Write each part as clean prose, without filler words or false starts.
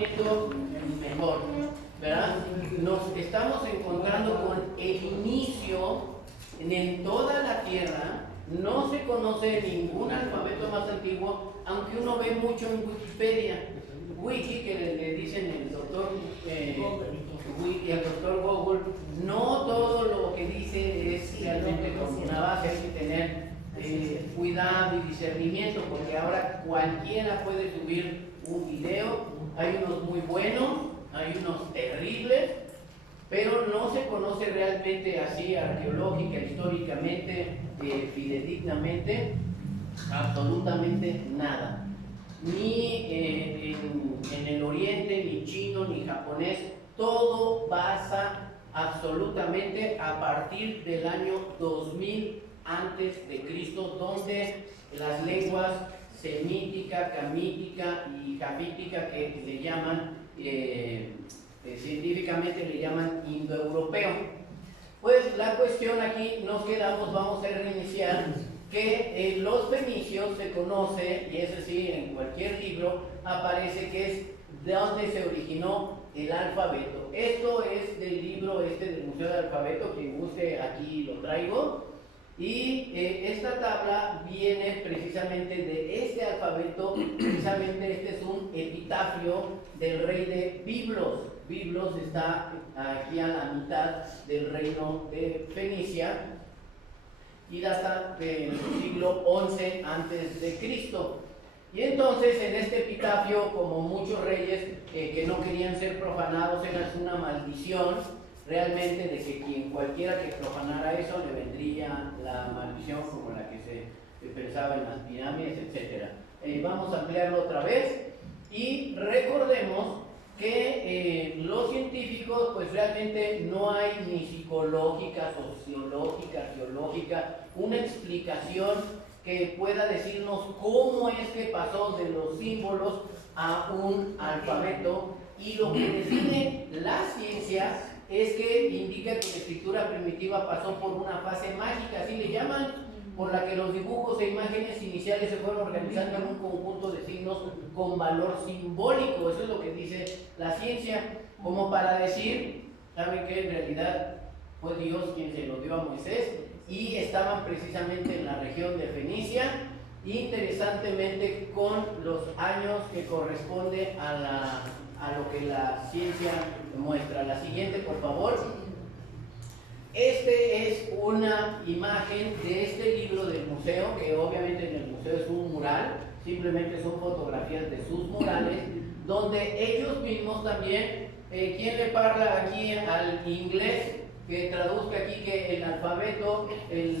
poniendo mejor, ¿verdad? Nos estamos encontrando con el inicio en toda la tierra. No se conoce ningún alfabeto más antiguo, aunque uno ve mucho en Wikipedia. Wiki, que le dicen el doctor Wiki, el doctor Google, no todo lo que dice es realmente con una base. Hay que tener cuidado y discernimiento, porque ahora cualquiera puede subir un video. Hay unos muy buenos, hay unos terribles, pero no se conoce realmente así arqueológica, históricamente, fidedignamente, absolutamente nada. Ni en el oriente, ni chino, ni japonés, todo pasa absolutamente a partir del año 2000 antes de Cristo, donde las lenguas semítica, camítica y javítica, que le llaman científicamente le llaman indoeuropeo. Pues la cuestión aquí nos quedamos, vamos a reiniciar, que los fenicios se conoce, y eso sí, en cualquier libro aparece que es de donde se originó el alfabeto. Esto es del libro del Museo del Alfabeto, quien guste aquí lo traigo. Y esta tabla viene precisamente de este alfabeto. Precisamente este es un epitafio del rey de Biblos. Biblos está aquí a la mitad del reino de Fenicia y data del siglo XI antes de Cristo. Y entonces en este epitafio, como muchos reyes que no querían ser profanados, era una maldición realmente de que cualquiera que profanara eso le vendría la maldición, como la que se pensaba en las pirámides, etc. Vamos a ampliarlo otra vez y recordemos que los científicos, pues realmente no hay ni psicológica, sociológica, arqueológica, una explicación que pueda decirnos cómo es que pasó de los símbolos a un alfabeto. Y lo que define la ciencia es que indica que la escritura primitiva pasó por una fase mágica, así le llaman, por la que los dibujos e imágenes iniciales se fueron organizando en un conjunto de signos con valor simbólico. Eso es lo que dice la ciencia, como para decir, ¿saben qué? En realidad fue Dios quien se lo dio a Moisés, y estaban precisamente en la región de Fenicia, interesantemente con los años que corresponde a lo que la ciencia muestra. La siguiente, por favor. Este es una imagen de este libro del museo, que obviamente en el museo es un mural, simplemente son fotografías de sus murales, donde ellos mismos también, ¿quién le parla aquí al inglés? Que traduzca aquí que el alfabeto, el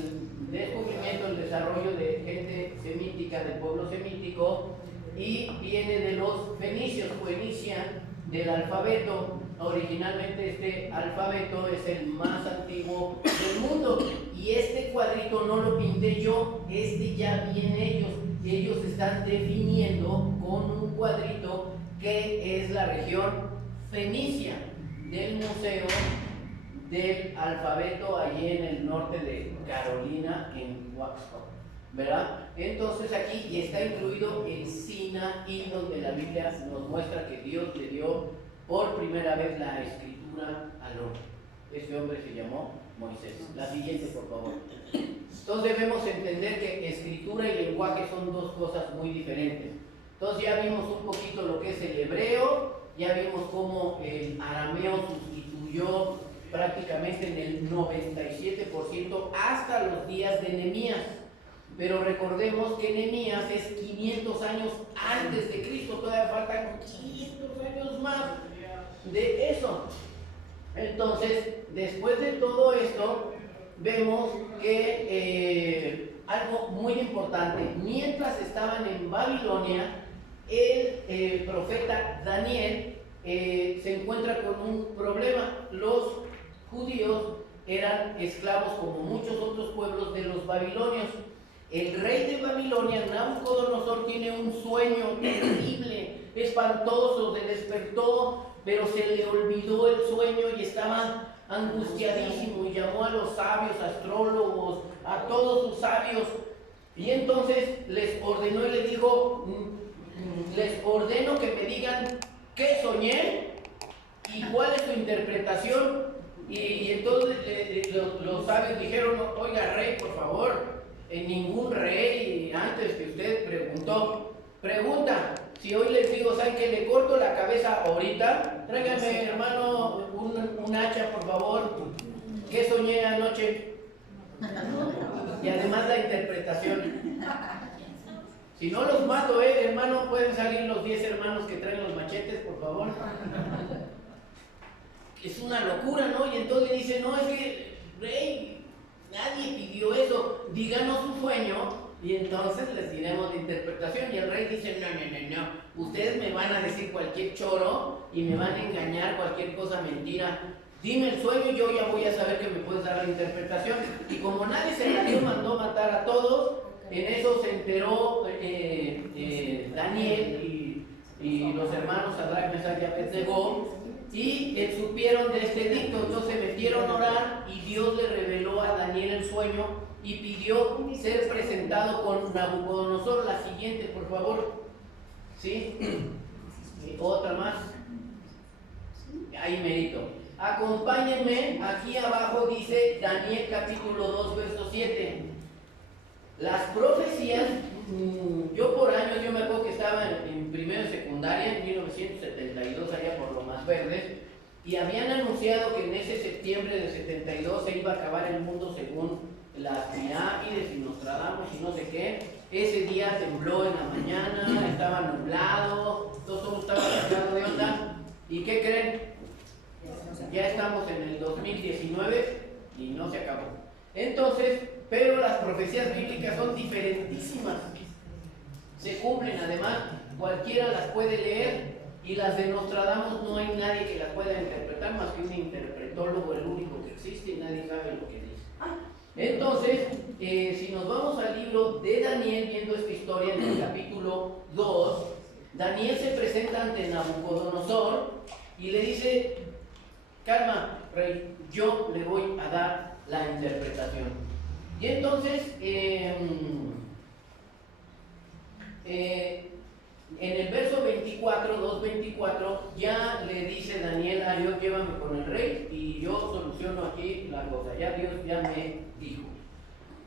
descubrimiento, el desarrollo de gente semítica, del pueblo semítico, y viene de los fenicios, fenician del alfabeto. Originalmente este alfabeto es el más antiguo del mundo, y este cuadrito no lo pinté yo, este ya viene ellos están definiendo con un cuadrito que es la región fenicia del museo del alfabeto allí en el norte de Carolina, en Waxhaw, ¿verdad? Entonces aquí ya está incluido el Sinaí, donde la Biblia nos muestra que Dios le dio por primera vez la escritura al hombre. Este hombre se llamó Moisés. La siguiente, por favor. Entonces debemos entender que escritura y lenguaje son dos cosas muy diferentes. Entonces ya vimos un poquito lo que es el hebreo, ya vimos cómo el arameo sustituyó prácticamente en el 97% hasta los días de Nehemías. Pero recordemos que Nehemías es 500 años antes de Cristo, todavía faltan 500 años más de eso. Entonces, después de todo esto, vemos que algo muy importante, mientras estaban en Babilonia, el profeta Daniel se encuentra con un problema. Los judíos eran esclavos, como muchos otros pueblos, de los babilonios. El rey de Babilonia, Nabucodonosor, tiene un sueño terrible, espantoso, se despertó, pero se le olvidó el sueño y estaba angustiadísimo, y llamó a los sabios, astrólogos, a todos sus sabios, y entonces les ordenó y le dijo: les ordeno que me digan ¿qué soñé? ¿Y cuál es tu interpretación? Y entonces los sabios dijeron, oiga rey, por favor, ningún rey antes que usted pregunta, si hoy les digo, ¿saben qué? Le corto la cabeza ahorita, tráigame hermano un hacha por favor, ¿qué soñé anoche? Y además la interpretación. Si no los mato, hermano, pueden salir los 10 hermanos que traen los machetes, por favor. Es una locura, ¿no? Y entonces le dice, no, es que, rey, nadie pidió eso, díganos su sueño y entonces les diremos la interpretación. Y el rey dice, no, ustedes me van a decir cualquier choro y me van a engañar, cualquier cosa mentira. Dime el sueño y yo ya voy a saber que me puedes dar la interpretación. Y como nadie se la dio, mandó matar a todos. En eso se enteró Daniel y los hermanos Sadrach, Mesach y Abed-Nego, y supieron de este edicto. Entonces se metieron a orar y Dios le reveló a Daniel el sueño y pidió ser presentado con Nabucodonosor. La siguiente, por favor. ¿Sí? Otra más. Ahí merito. Acompáñenme, aquí abajo dice Daniel capítulo 2, verso 7. Las profecías, yo por años, yo me acuerdo que estaba en primero de secundaria, en 1972, allá por lo más verdes, y habían anunciado que en ese septiembre de 72 se iba a acabar el mundo según las pirámides y Nostradamus y no sé qué. Ese día tembló en la mañana, estaba nublado, todo estaba sacado de onda. ¿Y qué creen? Ya estamos en el 2019 y no se acabó. Entonces, pero las profecías bíblicas son diferentísimas. Se cumplen, además, cualquiera las puede leer, y las de Nostradamus no hay nadie que las pueda interpretar más que un interpretólogo, el único que existe, y nadie sabe lo que dice. Entonces, si nos vamos al libro de Daniel, viendo esta historia en el capítulo 2, Daniel se presenta ante Nabucodonosor y le dice, calma, rey, yo le voy a dar la interpretación. Y entonces, en el verso 24, 2.24, ya le dice Daniel a Dios, llévame con el rey y yo soluciono aquí la cosa. Ya Dios ya me dijo.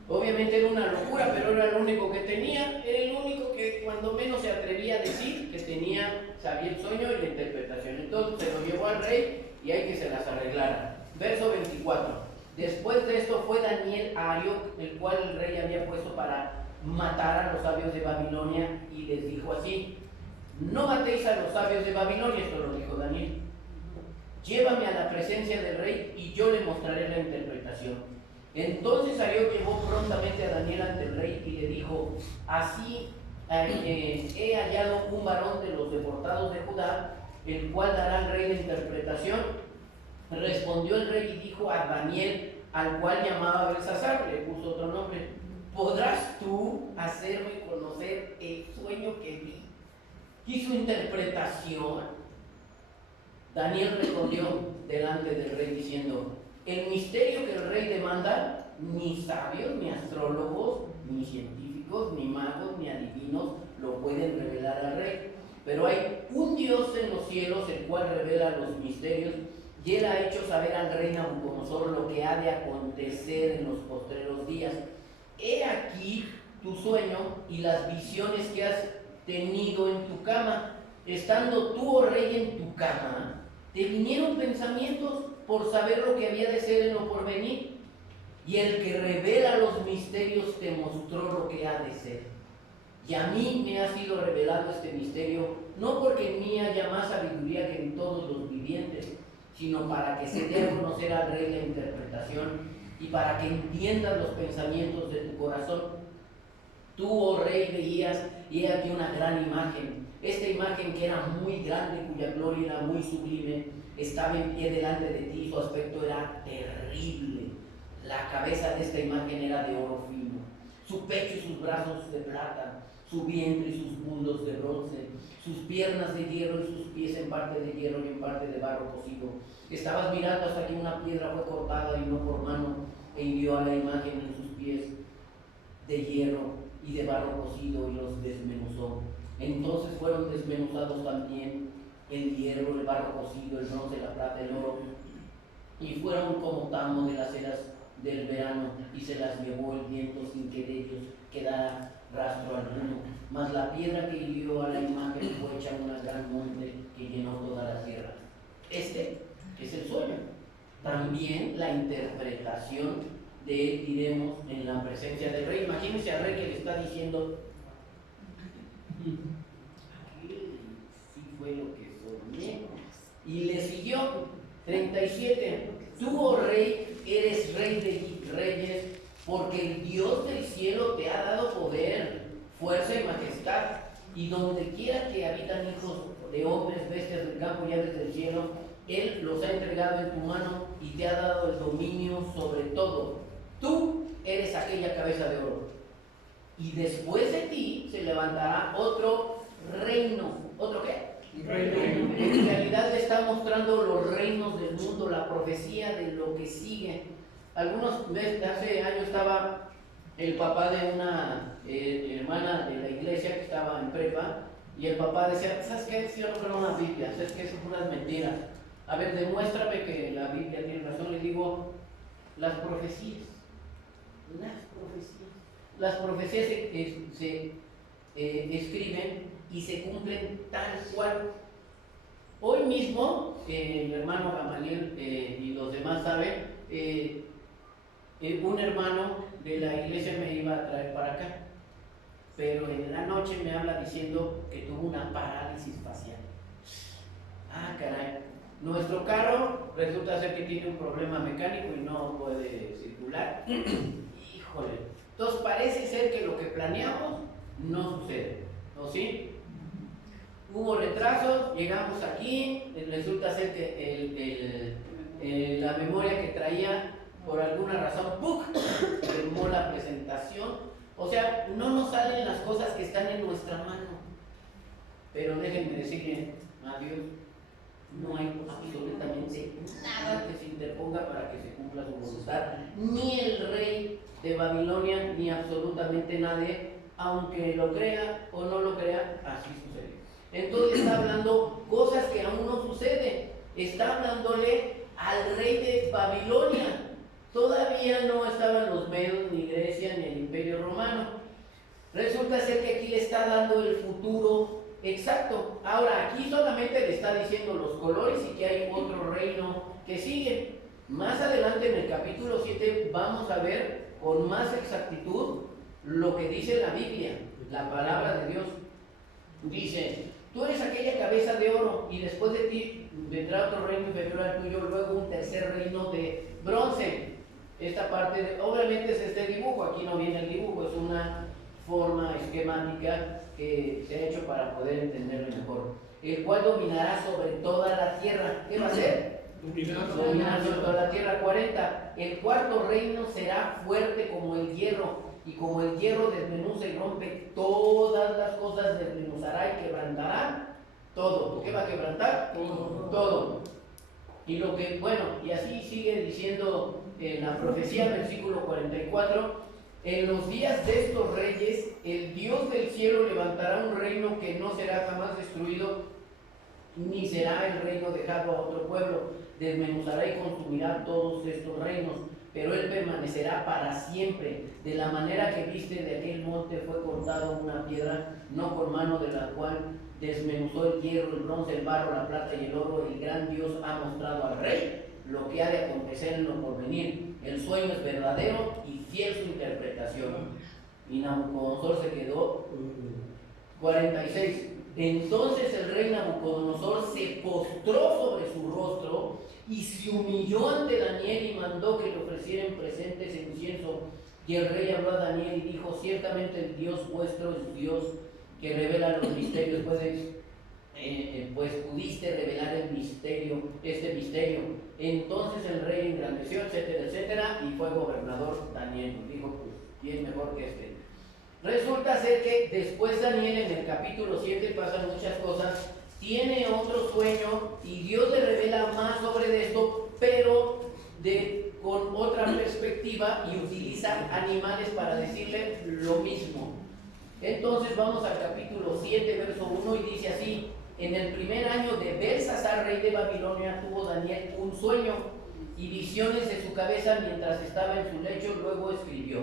Obviamente era una locura, pero era lo único que tenía. Era el único que cuando menos se atrevía a decir que sabía el sueño y la interpretación. Entonces se lo llevó al rey y hay que se las arreglara. Verso 24. Después de esto fue Daniel a Arioc, el cual el rey había puesto para matar a los sabios de Babilonia, y les dijo así: no matéis a los sabios de Babilonia. Esto lo dijo Daniel. Llévame a la presencia del rey y yo le mostraré la interpretación. Entonces Arioc llevó prontamente a Daniel ante el rey y le dijo: así he hallado un varón de los deportados de Judá, el cual dará al rey la interpretación. Respondió el rey y dijo a Daniel, al cual llamaba Belsasar, le puso otro nombre: ¿podrás tú hacerme conocer el sueño que vi y su interpretación? Daniel respondió delante del rey diciendo: el misterio que el rey demanda, ni sabios, ni astrólogos, ni científicos, ni magos, ni adivinos lo pueden revelar al rey. Pero hay un Dios en los cielos, el cual revela los misterios, y él ha hecho saber al rey Nabucodonosor lo que ha de acontecer en los postreros días. He aquí tu sueño y las visiones que has tenido en tu cama. Estando tú, oh rey, en tu cama, te vinieron pensamientos por saber lo que había de ser en lo porvenir, y el que revela los misterios te mostró lo que ha de ser. Y a mí me ha sido revelado este misterio, no porque en mí haya más sabiduría que en todos los vivientes, sino para que se dé a conocer al rey la interpretación y para que entiendas los pensamientos de tu corazón. Tú, oh rey, veías, y he aquí una gran imagen. Esta imagen, que era muy grande, cuya gloria era muy sublime, estaba en pie delante de ti, su aspecto era terrible. La cabeza de esta imagen era de oro fino, su pecho y sus brazos de plata, su vientre y sus muslos de bronce, sus piernas de hierro y sus pies en parte de hierro y en parte de barro cocido. Estabas mirando hasta que una piedra fue cortada y no por mano, e hirió a la imagen en sus pies de hierro y de barro cocido y los desmenuzó. Entonces fueron desmenuzados también el hierro, el barro cocido, el bronce, la plata, el oro, y fueron como tamo de las eras del verano, y se las llevó el viento sin que de ellos quedara rastro alguno. Mas la piedra que hirió a la imagen fue hecha una gran monte que llenó toda la tierra. Este es el sueño. También la interpretación de él diremos en la presencia del rey. Imagínense al rey que le está diciendo: sí fue lo que soñé. Y le siguió 37. Tú, oh rey, eres rey de reyes, porque el Dios del cielo te ha dado poder, fuerza y majestad, y donde quiera que habitan hijos de hombres, bestias del campo y aves del cielo, Él los ha entregado en tu mano y te ha dado el dominio sobre todo. Tú eres aquella cabeza de oro. Y después de ti se levantará otro reino. ¿Otro qué? Reino. En realidad le está mostrando los reinos del mundo, la profecía de lo que sigue. Algunos meses, hace años, estaba el papá de una hermana de la iglesia que estaba en prepa, y el papá decía: ¿sabes qué? Si yo no creo en la Biblia, ¿sabes qué? Son puras mentiras. A ver, demuéstrame que la Biblia tiene razón. Le digo: las profecías se escriben y se cumplen tal cual. Hoy mismo, el hermano Gamaliel y los demás saben, un hermano de la iglesia me iba a traer para acá, pero en la noche me habla diciendo que tuvo una parálisis facial. Ah, caray. Nuestro carro resulta ser que tiene un problema mecánico y no puede circular. Híjole. Entonces parece ser que lo que planeamos no sucede, ¿no? ¿Sí? Hubo retrasos, llegamos aquí, resulta ser que la memoria que traía, por alguna razón, ¡puc!, firmó la presentación. O sea, no nos salen las cosas que están en nuestra mano. Pero déjenme decirle a Dios: no hay absolutamente nada que se interponga para que se cumpla su voluntad, ni el rey de Babilonia, ni absolutamente nadie, aunque lo crea o no lo crea, así sucede. Entonces está hablando cosas que aún no suceden. Está hablándole al rey de Babilonia. Todavía no estaban los medos, ni Grecia, ni el Imperio Romano. Resulta ser que aquí le está dando el futuro exacto. Ahora, aquí solamente le está diciendo los colores y que hay otro reino que sigue. Más adelante en el capítulo 7 vamos a ver con más exactitud lo que dice la Biblia, la palabra de Dios. Dice: tú eres aquella cabeza de oro, y después de ti vendrá otro reino inferior al tuyo, luego un tercer reino de bronce. Esta parte, obviamente, es este dibujo. Aquí no viene el dibujo, es una forma esquemática que se ha hecho para poder entenderlo mejor. El cual dominará sobre toda la tierra. ¿Qué va a hacer? Dominar sobre toda la tierra. 40. El cuarto reino será fuerte como el hierro, y como el hierro desmenuza y rompe todas las cosas, desmenuzará y quebrantará todo. ¿Qué va a quebrantar? Todo. Y lo que, bueno, y así sigue diciendo en la profecía, versículo 44: en los días de estos reyes, el Dios del cielo levantará un reino que no será jamás destruido, ni será el reino dejado a otro pueblo. Desmenuzará y consumirá todos estos reinos, pero él permanecerá para siempre. De la manera que viste de aquel monte fue cortado una piedra, no con mano, de la cual desmenuzó el hierro, el bronce, el barro, la plata y el oro. El gran Dios ha mostrado al rey lo que ha de acontecer en lo porvenir. El sueño es verdadero y fiel su interpretación. Y Nabucodonosor se quedó. 46. Entonces el rey Nabucodonosor se postró sobre su rostro y se humilló ante Daniel, y mandó que le ofrecieran presentes e incienso. Y el rey habló a Daniel y dijo: ciertamente el Dios vuestro es Dios que revela los misterios, pues pudiste revelar el misterio, este misterio. Entonces el rey engrandeció, etcétera, etcétera, y fue gobernador Daniel. Dijo: pues, ¿quién mejor que este? Resulta ser que después Daniel, en el capítulo 7, pasan muchas cosas. Tiene otro sueño y Dios le revela más sobre esto, pero con otra perspectiva, y utiliza animales para decirle lo mismo. Entonces vamos al capítulo 7, verso 1, y dice así: en el primer año de Belsasar, rey de Babilonia, tuvo Daniel un sueño y visiones de su cabeza mientras estaba en su lecho, luego escribió.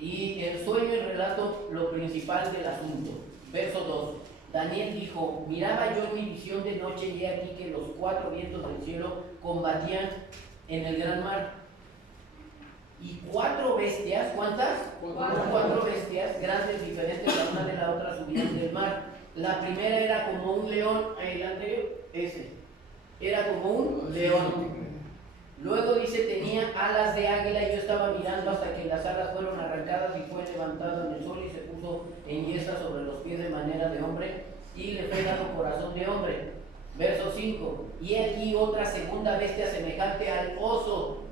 Y el sueño y relato lo principal del asunto. Verso 2. Daniel dijo: miraba yo en mi visión de noche y he aquí que los 4 vientos del cielo combatían en el gran mar. Y 4 bestias, ¿cuántas? 4 bestias grandes, diferentes la una de la otra, subían del mar. La primera era como un león, el anterior, ese, era como un león. Luego dice, tenía alas de águila, y yo estaba mirando hasta que las alas fueron arrancadas y fue levantado en el sol y se puso en yesca sobre los pies de manera de hombre y le fue dado corazón de hombre. Verso 5. Y aquí otra segunda bestia semejante al oso,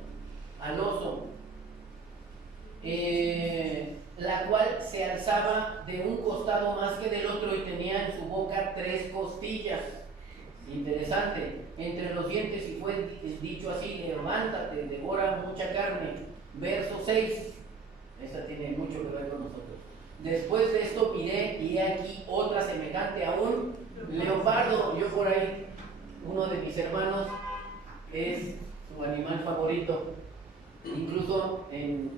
la cual se alzaba de un costado más que del otro y tenía en su boca 3 costillas. Interesante, entre los dientes, y fue dicho así: levántate, devora mucha carne. Verso 6, esta tiene mucho que ver con nosotros. Después de esto miré y he aquí otra semejante a un leopardo. Yo por ahí, uno de mis hermanos es su animal favorito. Incluso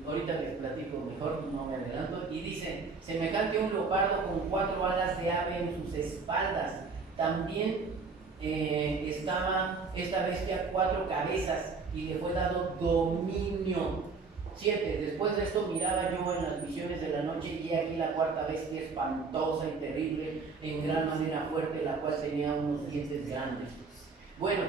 ahorita les platico mejor, no me adelanto. Y dice, semejante a un leopardo con 4 alas de ave en sus espaldas. También estaba esta bestia 4 cabezas y le fue dado dominio. 7. Después de esto miraba yo en las visiones de la noche y aquí la 4ª bestia espantosa y terrible, en gran manera fuerte, la cual tenía unos dientes grandes. Bueno,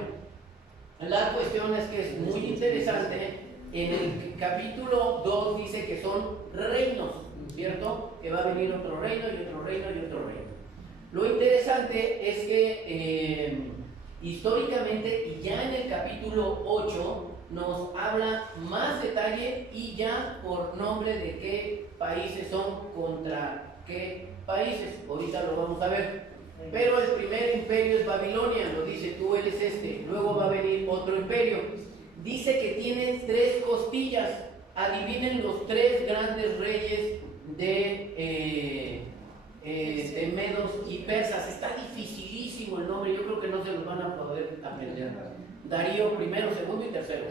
la cuestión es que es muy interesante. En el capítulo 2 dice que son reinos, ¿cierto? Que va a venir otro reino y otro reino y otro reino. Lo interesante es que históricamente, y ya en el capítulo 8 nos habla más detalle y ya por nombre de qué países son contra qué países. Ahorita lo vamos a ver. Pero el primer imperio es Babilonia, lo dice, tú eres este. Luego va a venir otro imperio. Dice que tienen 3 costillas. Adivinen los 3 grandes reyes de medos y persas. Está dificilísimo el nombre, yo creo que no se los van a poder aprender. Darío primero, segundo y tercero.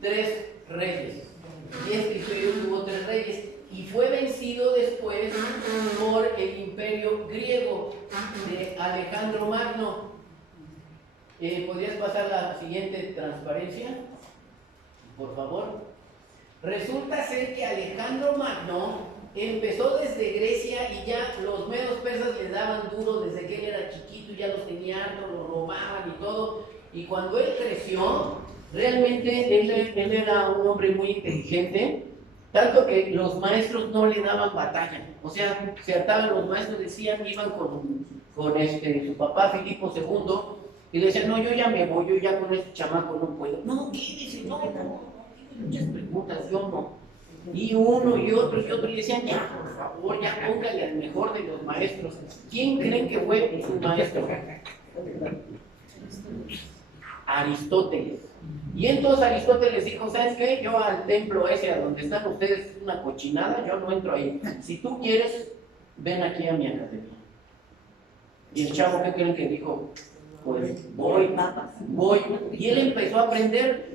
3 reyes. Y este imperio tuvo 3 reyes y fue vencido después por el imperio griego de Alejandro Magno. ¿Podrías pasar la siguiente transparencia, por favor? Resulta ser que Alejandro Magno empezó desde Grecia y ya los medos persas le daban duro desde que él era chiquito, ya los tenía hartos, los robaban y todo. Y cuando él creció, realmente él era un hombre muy inteligente, tanto que los maestros no le daban batalla. O sea, se hartaban los maestros, decían, iban con su papá Filipo II, y le decían, no, yo ya me voy, yo ya con este chamaco no puedo. No, quédese, no, muchas preguntas, yo no. Y uno y otro, y decían, ya, por favor, ya póngale al mejor de los maestros. ¿Quién creen que fue su maestro? Aristóteles. Y entonces Aristóteles dijo, ¿sabes qué? Yo al templo ese a donde están ustedes, una cochinada, yo no entro ahí. Si tú quieres, ven aquí a mi academia. Y el chavo, ¿qué creen que dijo? Pues voy. Y él empezó a aprender.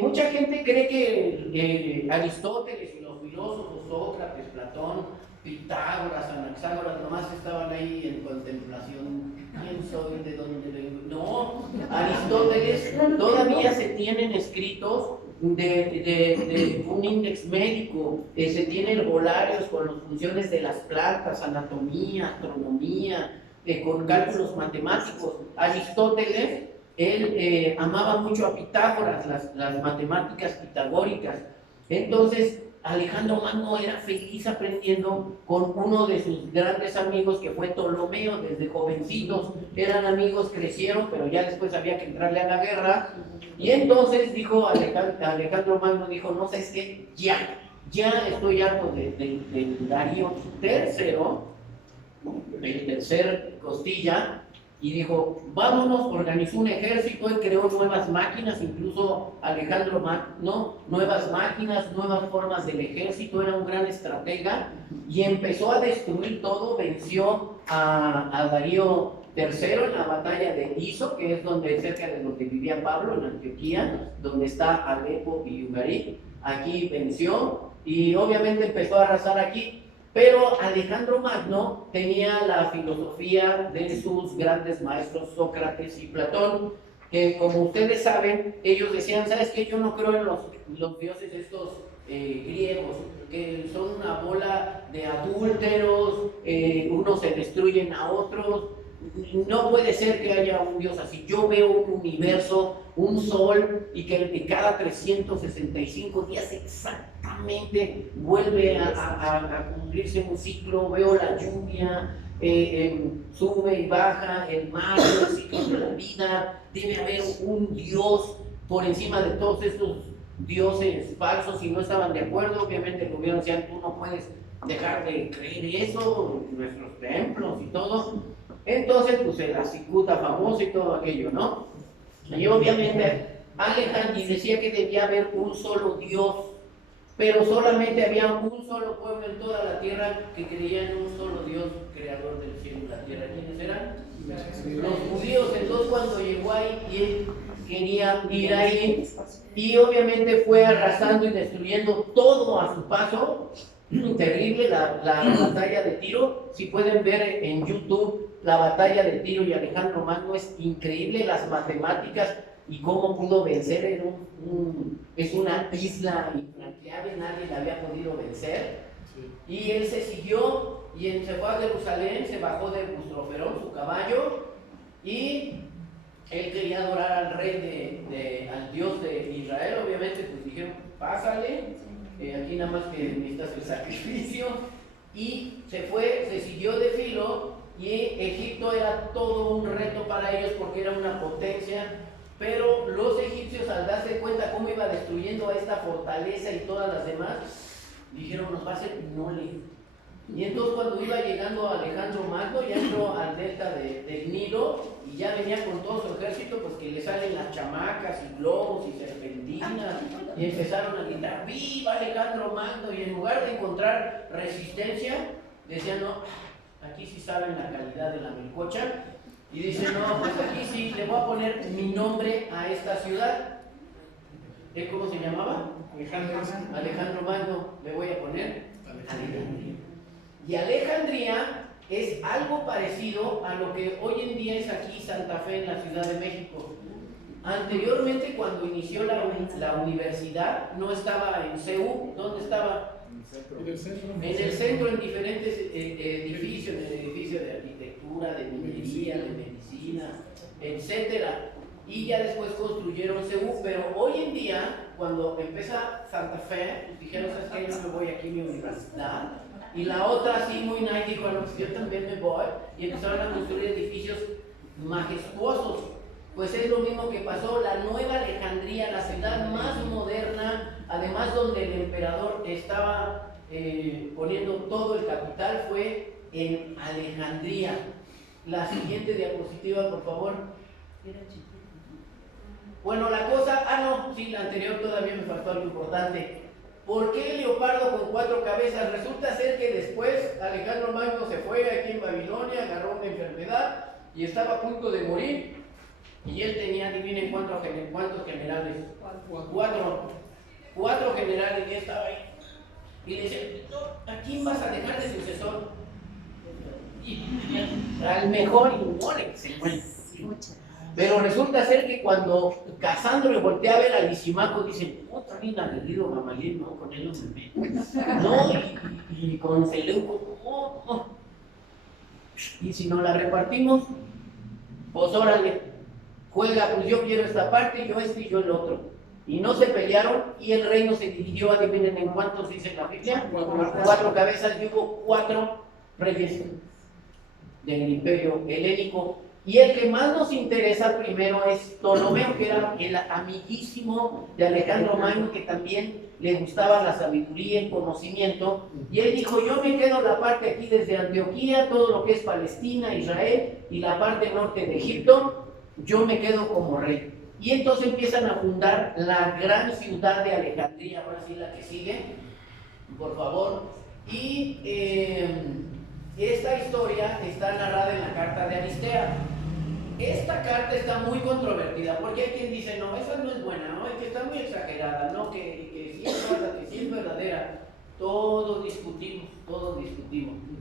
Mucha gente cree que Aristóteles y los filósofos, Sócrates, Platón, Pitágoras, Anaxágoras, nomás estaban ahí en contemplación. ¿Quién soy? ¿De dónde vengo? No, Aristóteles todavía se tienen escritos de un índice médico, se tienen herbolarios con las funciones de las plantas, anatomía, astronomía, con cálculos matemáticos. Aristóteles, él amaba mucho a Pitágoras, las matemáticas pitagóricas. Entonces, Alejandro Magno era feliz aprendiendo con uno de sus grandes amigos que fue Ptolomeo. Desde jovencitos eran amigos, crecieron, pero ya después había que entrarle a la guerra. Y entonces dijo Alejandro Magno, dijo, no sé, es que ya estoy harto de Darío III, el tercer costilla, y dijo, vámonos, organizó un ejército, él creó nuevas máquinas, incluso Alejandro Magno, nuevas máquinas, nuevas formas del ejército, era un gran estratega, y empezó a destruir todo, venció a Darío III en la batalla de Iso, que es donde, cerca de donde vivía Pablo, en Antioquía, donde está Alepo y Ugarit. Aquí venció, y obviamente empezó a arrasar aquí. Pero Alejandro Magno tenía la filosofía de sus grandes maestros Sócrates y Platón, que como ustedes saben, ellos decían, ¿sabes qué? Yo no creo en los dioses estos griegos, que son una bola de adúlteros, unos se destruyen a otros. No puede ser que haya un Dios así. Yo veo un universo, un sol, y que cada 365 días exactamente vuelve a cumplirse un ciclo. Veo la lluvia, sube y baja, el mar, el ciclo de la vida. Debe haber un Dios por encima de todos estos dioses falsos, y no estaban de acuerdo. Obviamente el gobierno decía, tú no puedes dejar de creer eso, nuestros templos y todo. Entonces, pues la cicuta famosa y todo aquello, ¿no? Y obviamente Alejandro decía que debía haber un solo Dios, pero solamente había un solo pueblo en toda la tierra que creía en un solo Dios, creador del cielo y la tierra. ¿Quiénes eran? Los judíos. Entonces, cuando llegó ahí, y él quería ir ahí, y obviamente fue arrasando y destruyendo todo a su paso. Terrible la batalla de Tiro. Si pueden ver en YouTube la batalla de Tiro y Alejandro Magno, es increíble las matemáticas y cómo pudo vencer. Es una isla infranqueable, nadie la había podido vencer. Y él se siguió y se fue a Jerusalén, se bajó de Bustroferón, su caballo, y él quería adorar al rey, al Dios de Israel. Obviamente pues dijeron, pásale, aquí nada más que necesitas el sacrificio. Y se fue, se siguió de filo, y Egipto era todo un reto para ellos porque era una potencia. Pero los egipcios, al darse cuenta cómo iba destruyendo a esta fortaleza y todas las demás, dijeron, nos va a hacer nole. Y entonces cuando iba llegando Alejandro Magno, ya entró al delta del Nilo, y ya venía con todo su ejército, pues que le salen las chamacas y globos y serpentinas, y empezaron a gritar, ¡viva Alejandro Magno! Y en lugar de encontrar resistencia, decían, no, aquí sí saben la calidad de la melcocha, y dicen, no, pues aquí sí, le voy a poner mi nombre a esta ciudad. ¿Cómo se llamaba? Alejandro Magno, le voy a poner Alejandría. Y Alejandría es algo parecido a lo que hoy en día es aquí Santa Fe, en la Ciudad de México. Anteriormente, cuando inició la universidad, no estaba en CEU. ¿Dónde estaba? En el centro, en diferentes edificios, en el edificio de arquitectura, de minería, de medicina, etcétera. Y ya después construyeron CEU, pero hoy en día, cuando empieza Santa Fe, pues dijeron, ¿sabes qué? Yo me voy aquí a mi universidad. Y la otra, así muy nice, dijo, no, pues yo también me voy. Y empezaron a construir edificios majestuosos. Pues es lo mismo que pasó. La Nueva Alejandría, la ciudad más moderna, además donde el emperador estaba poniendo todo el capital, fue en Alejandría. La siguiente diapositiva, por favor. Bueno, la cosa, no, sí, la anterior todavía me faltó algo importante. ¿Por qué el leopardo con 4 cabezas? Resulta ser que después Alejandro Magno se fue aquí en Babilonia, agarró una enfermedad y estaba a punto de morir. Y él tenía, adivinen cuántos generales. 4 generales, y él estaba ahí. Y le dice, no, ¿a quién vas a dejar de sucesor? Y al mejor, y muere, se muere. Pero resulta ser que cuando Casandro le voltea a ver a Lisímaco, dice, otra vez agredido Gamaliel, no, con él no me meto. No, y con Seleuco, no. Y si no la repartimos, pues órale, juega, pues yo quiero esta parte, yo este y yo el otro. Y no se pelearon, y el reino se dividió, adivinen en cuántos dice la Biblia, 4 cabezas, y hubo 4 reyes del imperio helénico. Y el que más nos interesa primero es Ptolomeo, que era el amiguísimo de Alejandro Magno, que también le gustaba la sabiduría, el conocimiento, y él dijo, yo me quedo la parte aquí desde Antioquía, todo lo que es Palestina, Israel, y la parte norte de Egipto, yo me quedo como rey. Y entonces empiezan a fundar la gran ciudad de Alejandría, ahora sí la que sigue, por favor, y esta historia está narrada en la carta de Aristea. Esta carta está muy controvertida, porque hay quien dice, no, esa no es buena, no, es que está muy exagerada, no, que sí es verdad, que sí es verdadera. Todos discutimos,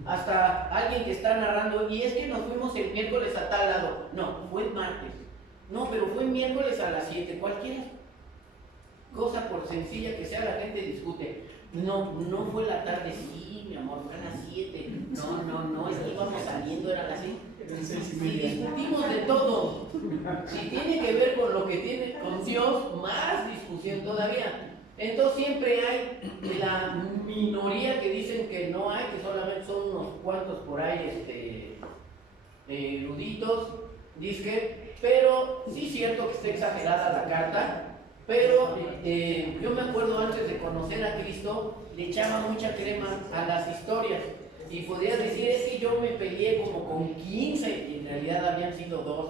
hasta alguien que está narrando, y es que nos fuimos el miércoles a tal lado, no, fue martes, no, pero fue miércoles a las 7, cualquier cosa por sencilla que sea, la gente discute. No, no fue la tarde, sí, mi amor, fue a las 7. No, es que íbamos saliendo, era las 6. Si discutimos de todo, si tiene que ver con lo que tiene con Dios, más discusión todavía. Entonces siempre hay la minoría que dicen que no hay, que solamente son unos cuantos por ahí eruditos, disque, pero sí es cierto que está exagerada la carta. Pero yo me acuerdo antes de conocer a Cristo, le echaba mucha crema a las historias. Y podría decir, es que yo me peleé como con 15, y en realidad habían sido 2.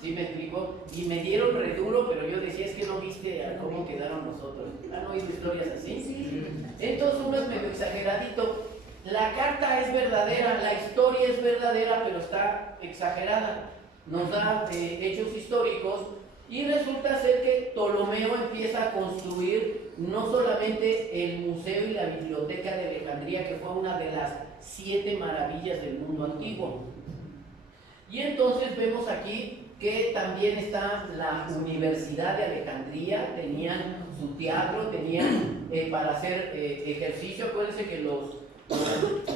¿Sí me explico? Y me dieron re duro, pero yo decía, es que no viste a cómo quedaron nosotros. ¿Han oído historias así? Sí. Entonces uno es medio exageradito. La carta es verdadera, la historia es verdadera, pero está exagerada. Nos da hechos históricos. Y resulta ser que Ptolomeo empieza a construir no solamente el museo y la biblioteca de Alejandría, que fue una de las 7 maravillas del mundo antiguo. Y entonces vemos aquí que también está la Universidad de Alejandría, tenían su teatro, tenían para hacer ejercicio. Acuérdense que los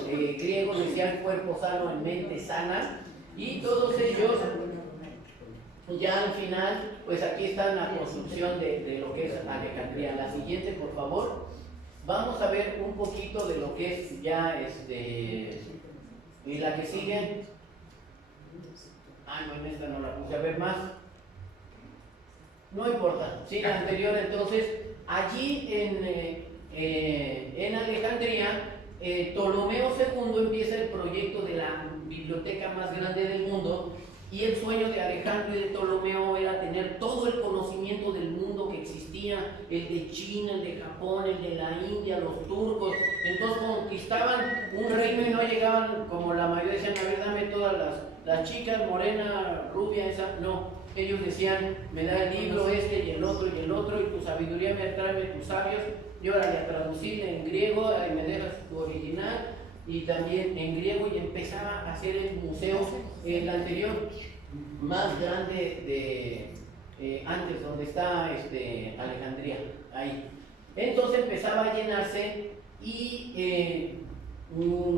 griegos decían cuerpo sano en mente sana, y todos ellos... Ya al final, pues aquí está la construcción de lo que es Alejandría. La siguiente, por favor. Vamos a ver un poquito de lo que es ya y la que sigue. No, en esta no la puse. A ver más. No importa. Sí, la anterior. Entonces, allí en Alejandría, Ptolomeo II empieza el proyecto de la biblioteca más grande del mundo. Y el sueño de Alejandro y de Ptolomeo era tener todo el conocimiento del mundo que existía, el de China, el de Japón, el de la India, los turcos. Entonces conquistaban un reino y no llegaban, como la mayoría decían, a ver, dame todas las chicas, morena, rubia, esa. No, ellos decían, me da el libro y el otro, y tu sabiduría me tráeme tus sabios, y órale a traducirle en griego, y me dejas tu original, y también en griego, y empezaba a hacer el museo, el anterior más grande de antes, donde está Alejandría, ahí. Entonces empezaba a llenarse, y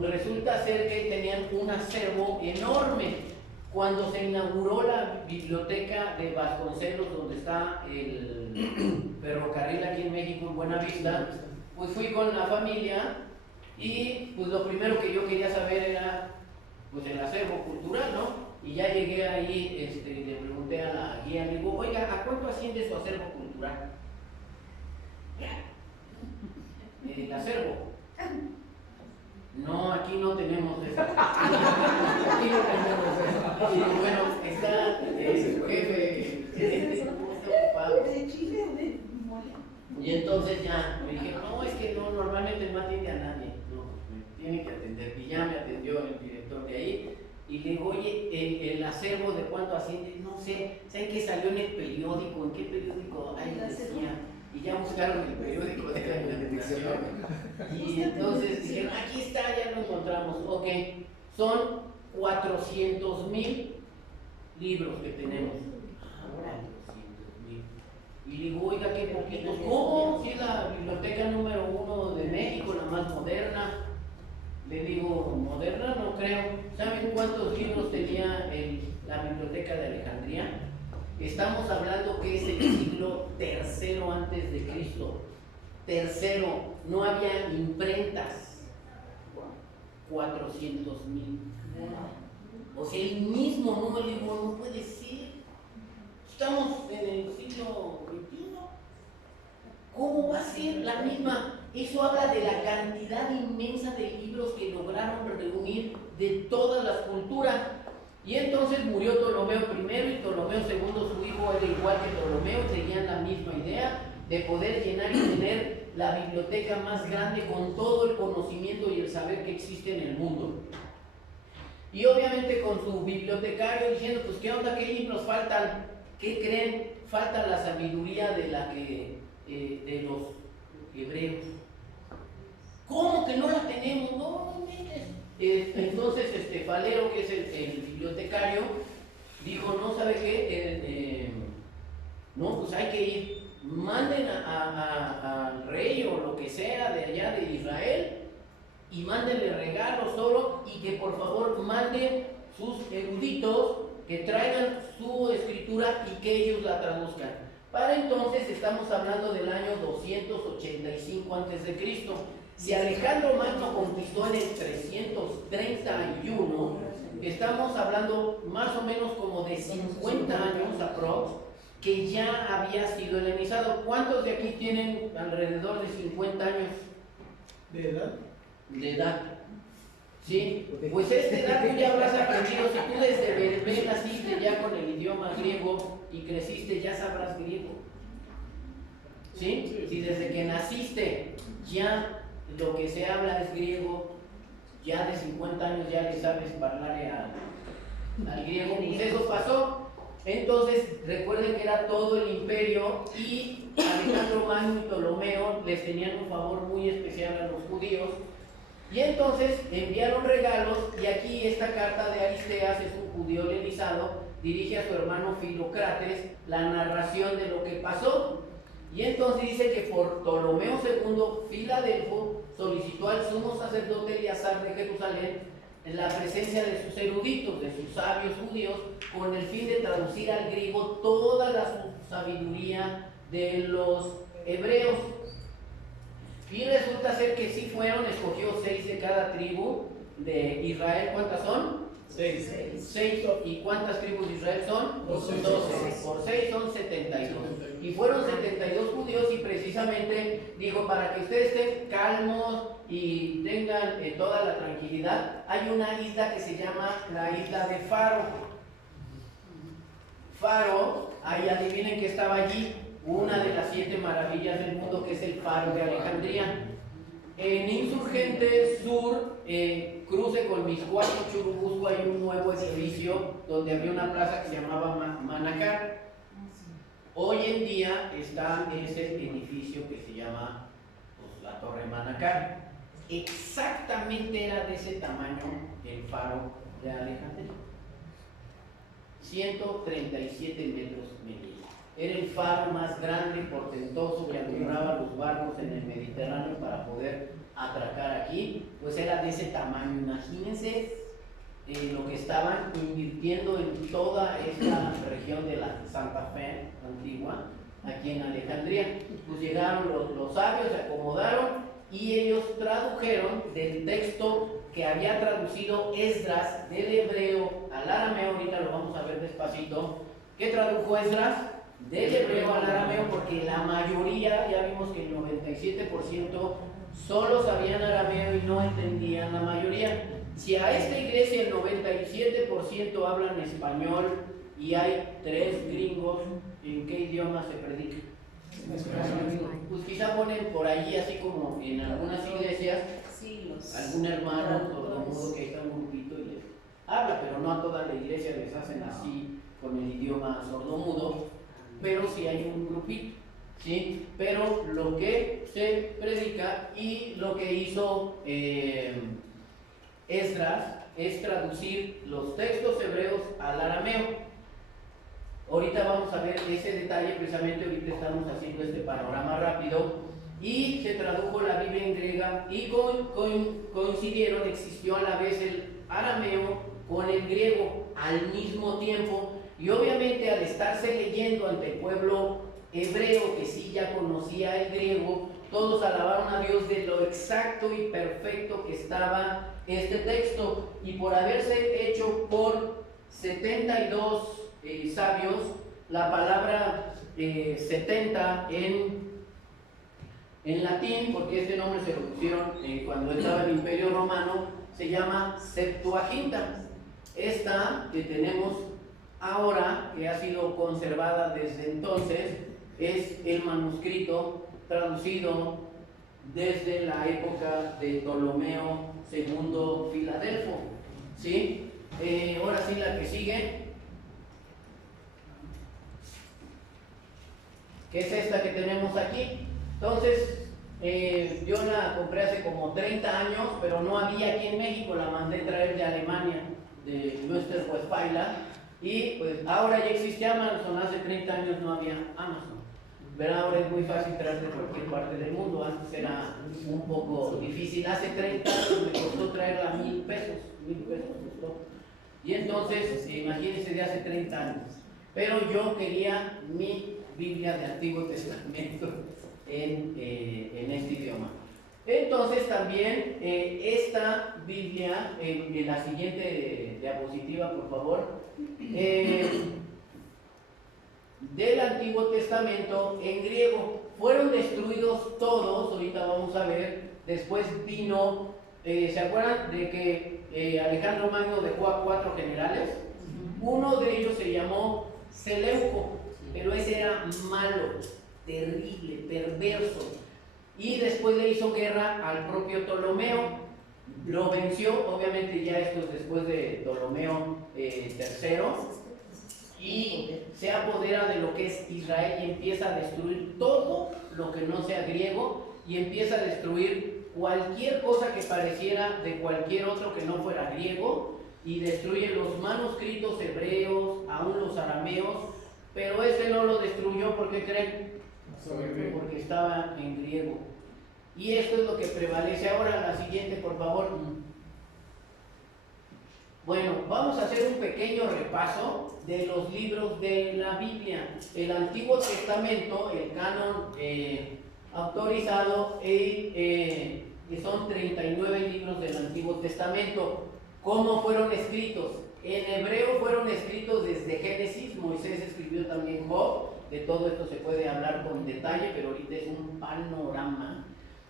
resulta ser que tenían un acervo enorme. Cuando se inauguró la biblioteca de Vasconcelos, donde está el ferrocarril aquí en México, en Buenavista, pues fui con la familia. Y pues lo primero que yo quería saber era pues el acervo cultural, ¿no? Y ya llegué ahí, le pregunté a la guía, le digo, oiga, ¿a cuánto asciende su acervo cultural? El acervo. No, aquí no tenemos eso. Aquí no tenemos eso. Y bueno, está el jefe ocupado. Y entonces ya me dijeron, no, es que no, normalmente no atiende a nadie. Tiene que atender, y ya me atendió el director de ahí, y le digo, oye, el acervo de cuánto asciende, no sé, ¿saben qué salió en el periódico? ¿En qué periódico? Ahí decía, y ya buscaron el periódico de la investigación, y entonces dijeron, aquí está, ya lo encontramos. Ok, son 400,000 libros que tenemos. 400,000. Y digo, oiga, qué poquitos. ¿Cómo? Si es la biblioteca número 1 de México, la más moderna. Le digo, moderna no creo. ¿Saben cuántos libros tenía la biblioteca de Alejandría? Estamos hablando que es el siglo III antes de Cristo. Tercero, no había imprentas. 400,000. O sea, el mismo número, digo, no puede ser. Estamos en el siglo XXI. ¿cómo va a ser la misma? Eso habla de la cantidad inmensa de libros que lograron reunir de todas las culturas. Y entonces murió Ptolomeo I y Ptolomeo II, su hijo, era igual que Ptolomeo, seguían la misma idea de poder llenar y tener la biblioteca más grande con todo el conocimiento y el saber que existe en el mundo. Y obviamente con su bibliotecario diciendo, pues ¿qué onda? ¿Qué libros faltan? ¿Qué creen? Falta la sabiduría de de los hebreos. ¿Cómo que no la tenemos? No inventes. Entonces Falero, que es el bibliotecario, dijo, no, ¿sabe qué? No, pues hay que ir, manden al rey o lo que sea de allá de Israel y mándenle regalos, oro, y que por favor manden sus eruditos que traigan su escritura y que ellos la traduzcan. Para entonces estamos hablando del año 285 a.C. Si Alejandro Magno conquistó en el 331, estamos hablando más o menos como de 50 años aprox, que ya había sido helenizado. ¿Cuántos de aquí tienen alrededor de 50 años de edad? De edad. ¿Sí? Pues esta edad tú ya habrás aprendido. Si tú desde bebé naciste ya con el idioma griego y creciste, ya sabrás griego. ¿Sí? Si desde que naciste ya lo que se habla es griego, ya de 50 años ya le sabes hablar al griego, pues eso pasó. Entonces recuerden que era todo el imperio y Alejandro Magno y Ptolomeo les tenían un favor muy especial a los judíos, y entonces enviaron regalos. Y aquí esta carta de Aristeas, es un judío helenizado, dirige a su hermano Filocrates la narración de lo que pasó. Y entonces dice que por Ptolomeo II, Filadelfo solicitó al sumo sacerdote Eleazar de Jerusalén en la presencia de sus eruditos, de sus sabios judíos, con el fin de traducir al griego toda la sabiduría de los hebreos. Y resulta ser que sí fueron, escogió 6 de cada tribu de Israel. ¿Cuántas son? 6. 6. ¿Y cuántas tribus de Israel son? 12. Por 6 son 72. Y fueron 72 judíos, y precisamente dijo, para que ustedes estén calmos y tengan toda la tranquilidad, hay una isla que se llama la isla de Faro. Faro, ahí adivinen que estaba allí, una de las 7 maravillas del mundo, que es el Faro de Alejandría. En Insurgente Sur, cruce con Miscuac y Churubusco, hay un nuevo edificio donde había una plaza que se llamaba Manacar. Hoy en día está ese edificio que se llama, pues, la Torre Manacar. Exactamente era de ese tamaño el Faro de Alejandría. 137 metros medios. Era el faro más grande, portentoso, que alumbraba los barcos en el Mediterráneo para poder atracar aquí. Pues era de ese tamaño. Imagínense lo que estaban invirtiendo en toda esta región de la Santa Fe antigua, aquí en Alejandría. Pues llegaron los sabios, se acomodaron y ellos tradujeron del texto que había traducido Esdras del hebreo al arameo. Ahorita lo vamos a ver despacito. ¿Qué tradujo Esdras? Del hebreo al arameo, porque la mayoría, ya vimos que el 97% solo sabían arameo y no entendían la mayoría. Si a esta iglesia el 97% hablan español y hay 3 gringos, ¿en qué idioma se predica? En español. Pues quizá ponen por allí, así como en algunas iglesias, algún hermano sordomudo que está en un grupito y les habla, pero no a toda la iglesia les hacen así con el idioma sordomudo, pero sí hay un grupito, ¿sí? Pero lo que se predica y lo que hizo Esdras es traducir los textos hebreos al arameo. Ahorita vamos a ver ese detalle, precisamente ahorita estamos haciendo este panorama rápido, y se tradujo la Biblia en griega y coincidieron, existió a la vez el arameo con el griego al mismo tiempo. Y obviamente al estarse leyendo ante el pueblo hebreo, que sí ya conocía el griego, todos alabaron a Dios de lo exacto y perfecto que estaba este texto. Y por haberse hecho por 72 sabios, la palabra 70 en En latín, porque este nombre se lo pusieron cuando estaba el Imperio Romano, se llama Septuaginta. Esta que tenemos ahora, que ha sido conservada desde entonces, es el manuscrito traducido desde la época de Ptolomeo II Filadelfo. ¿Sí? Ahora sí, la que sigue, que es esta que tenemos aquí. Entonces, yo la compré hace como 30 años, pero no había aquí en México, la mandé traer de Alemania, de Münster-Westfalia, y pues ahora ya existe Amazon. Hace 30 años no había Amazon. ¿Verdad? Ahora es muy fácil traer de cualquier parte del mundo. Antes era un poco difícil. Hace 30 años me costó traerla $1,000 costó. Y entonces, imagínense, de hace 30 años. Pero yo quería mi Biblia de Antiguo Testamento en este idioma. Entonces también esta Biblia, en la siguiente diapositiva, por favor, del Antiguo Testamento en griego. Fueron destruidos todos, ahorita vamos a ver. Después vino, ¿se acuerdan de que Alejandro Magno dejó a 4 generales? Uno de ellos se llamó Seleuco, pero ese era malo, terrible, perverso, y después le hizo guerra al propio Ptolomeo, lo venció. Obviamente ya esto es después de Ptolomeo III, y se apodera de lo que es Israel y empieza a destruir todo lo que no sea griego, y empieza a destruir cualquier cosa que pareciera de cualquier otro que no fuera griego, y destruye los manuscritos hebreos, aún los arameos. Pero ese no lo destruyó, ¿por qué creen? Porque estaba en griego. Y esto es lo que prevalece ahora. La siguiente, por favor. Bueno, vamos a hacer un pequeño repaso de los libros de la Biblia. El Antiguo Testamento, el canon autorizado, que son 39 libros del Antiguo Testamento. ¿Cómo fueron escritos? En hebreo fueron escritos desde Génesis. Moisés escribió también Job. De todo esto se puede hablar con detalle, pero ahorita es un panorama.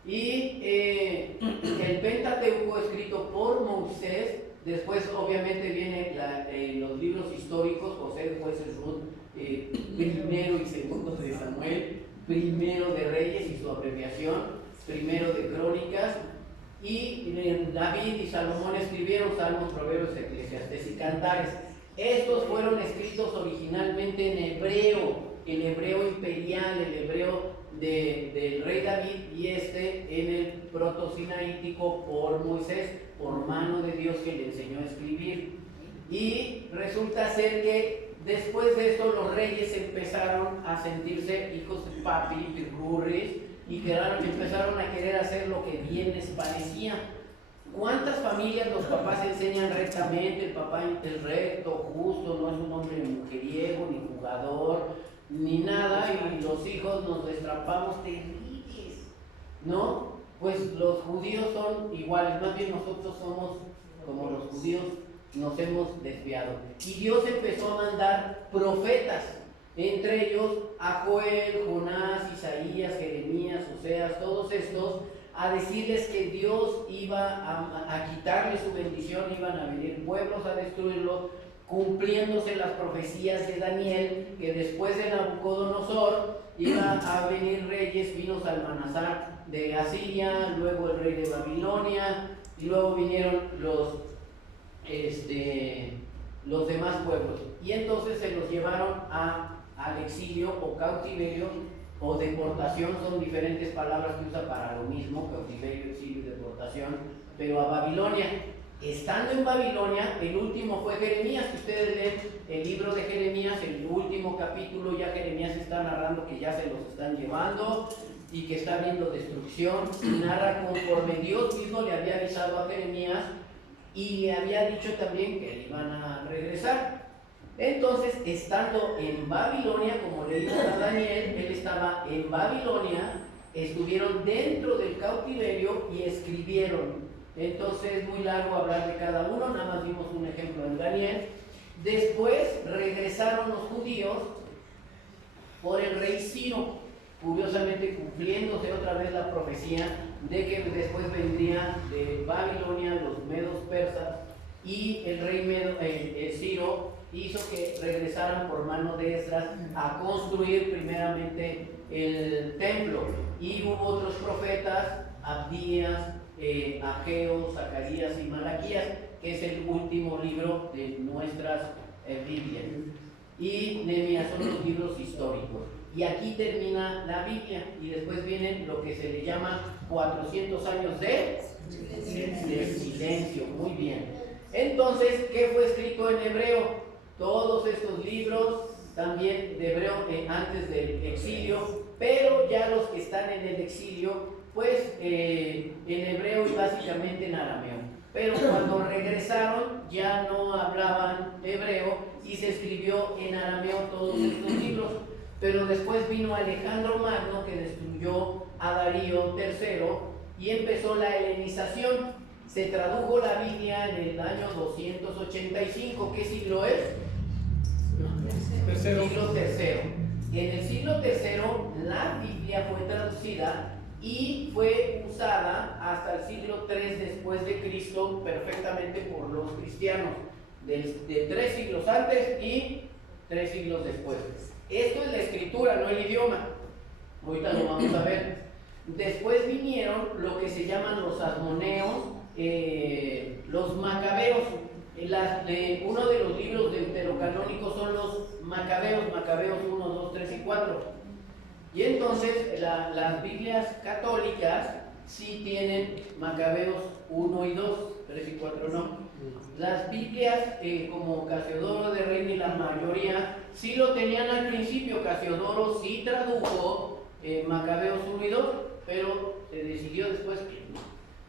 Y el Pentateuco, escrito por Moisés. Después obviamente vienen los libros históricos: José, Jueces, Ruth, primero y segundo de Samuel, primero de Reyes y su abreviación, primero de Crónicas. Y David y Salomón escribieron Salmos, Proverbios, Eclesiastés y Cantares. Estos fueron escritos originalmente en el hebreo imperial, el hebreo del rey David, y en el protosinaítico por Moisés, por mano de Dios que le enseñó a escribir. Y resulta ser que después de esto los reyes empezaron a sentirse hijos de papi, pirurris, y empezaron a querer hacer lo que bien les parecía. ¿Cuántas familias los papás enseñan rectamente? El papá es recto, justo, no es un hombre mujeriego, ni jugador, ni nada, y los hijos nos destrampamos terribles, ¿no? Pues los judíos son iguales, más bien nosotros somos como los judíos, nos hemos desviado. Y Dios empezó a mandar profetas, entre ellos a Joel, Jonás, Isaías, Jeremías, Oseas, todos estos, a decirles que Dios iba a quitarle su bendición, iban a venir pueblos a destruirlo, cumpliéndose las profecías de Daniel, que después de Nabucodonosor iba a venir reyes. Vino Salmanasar de Asiria, luego el rey de Babilonia, y luego vinieron los demás pueblos, y entonces se los llevaron al exilio o cautiverio o deportación. Son diferentes palabras que usa para lo mismo: cautiverio, exilio y deportación, pero a Babilonia. Estando en Babilonia, el último fue Jeremías. Si ustedes leen el libro de Jeremías, el último capítulo, ya Jeremías está narrando que ya se los están llevando y que está habiendo destrucción, y narra conforme Dios mismo le había avisado a Jeremías y le había dicho también que iban a regresar. Entonces, estando en Babilonia, como leímos a Daniel, él estaba en Babilonia, estuvieron dentro del cautiverio y escribieron. Entonces es muy largo hablar de cada uno, nada más dimos un ejemplo en Daniel. Después regresaron los judíos por el rey Ciro. curiosamente cumpliéndose otra vez la profecía de que después vendrían de Babilonia los medos persas, y el rey Ciro hizo que regresaran por mano de Esdras a construir primeramente el templo, y hubo otros profetas, Abdías, Ageo, Zacarías y Malaquías, que es el último libro de nuestras Biblias, y Nehemías son los libros históricos. Y aquí termina la Biblia, y después vienen lo que se le llama 400 años de silencio. Muy bien. Entonces, ¿qué fue escrito en hebreo? Todos estos libros, también de hebreo antes del exilio, pero ya los que están en el exilio, pues en hebreo y básicamente en arameo. Pero cuando regresaron ya no hablaban hebreo y se escribió en arameo todos estos libros. Pero después vino Alejandro Magno, que destruyó a Darío III, y empezó la helenización. Se tradujo la Biblia en el año 285. ¿Qué siglo es? Tercero. Siglo III. En el siglo III la Biblia fue traducida y fue usada hasta el siglo III después de Cristo perfectamente por los cristianos, de 3 siglos antes y 3 siglos después. Esto es la escritura, no el idioma. Ahorita lo vamos a ver. Después vinieron lo que se llaman los asmoneos, los macabeos. Uno de los libros deuterocanónicos son los macabeos, Macabeos 1, 2, 3 y 4. Y entonces las Biblias católicas sí tienen Macabeos 1 y 2, 3 y 4 no. Las Biblias como Casiodoro de Reina y la mayoría sí lo tenían al principio. Casiodoro sí tradujo Macabeos 1 y 2, pero se decidió después que no,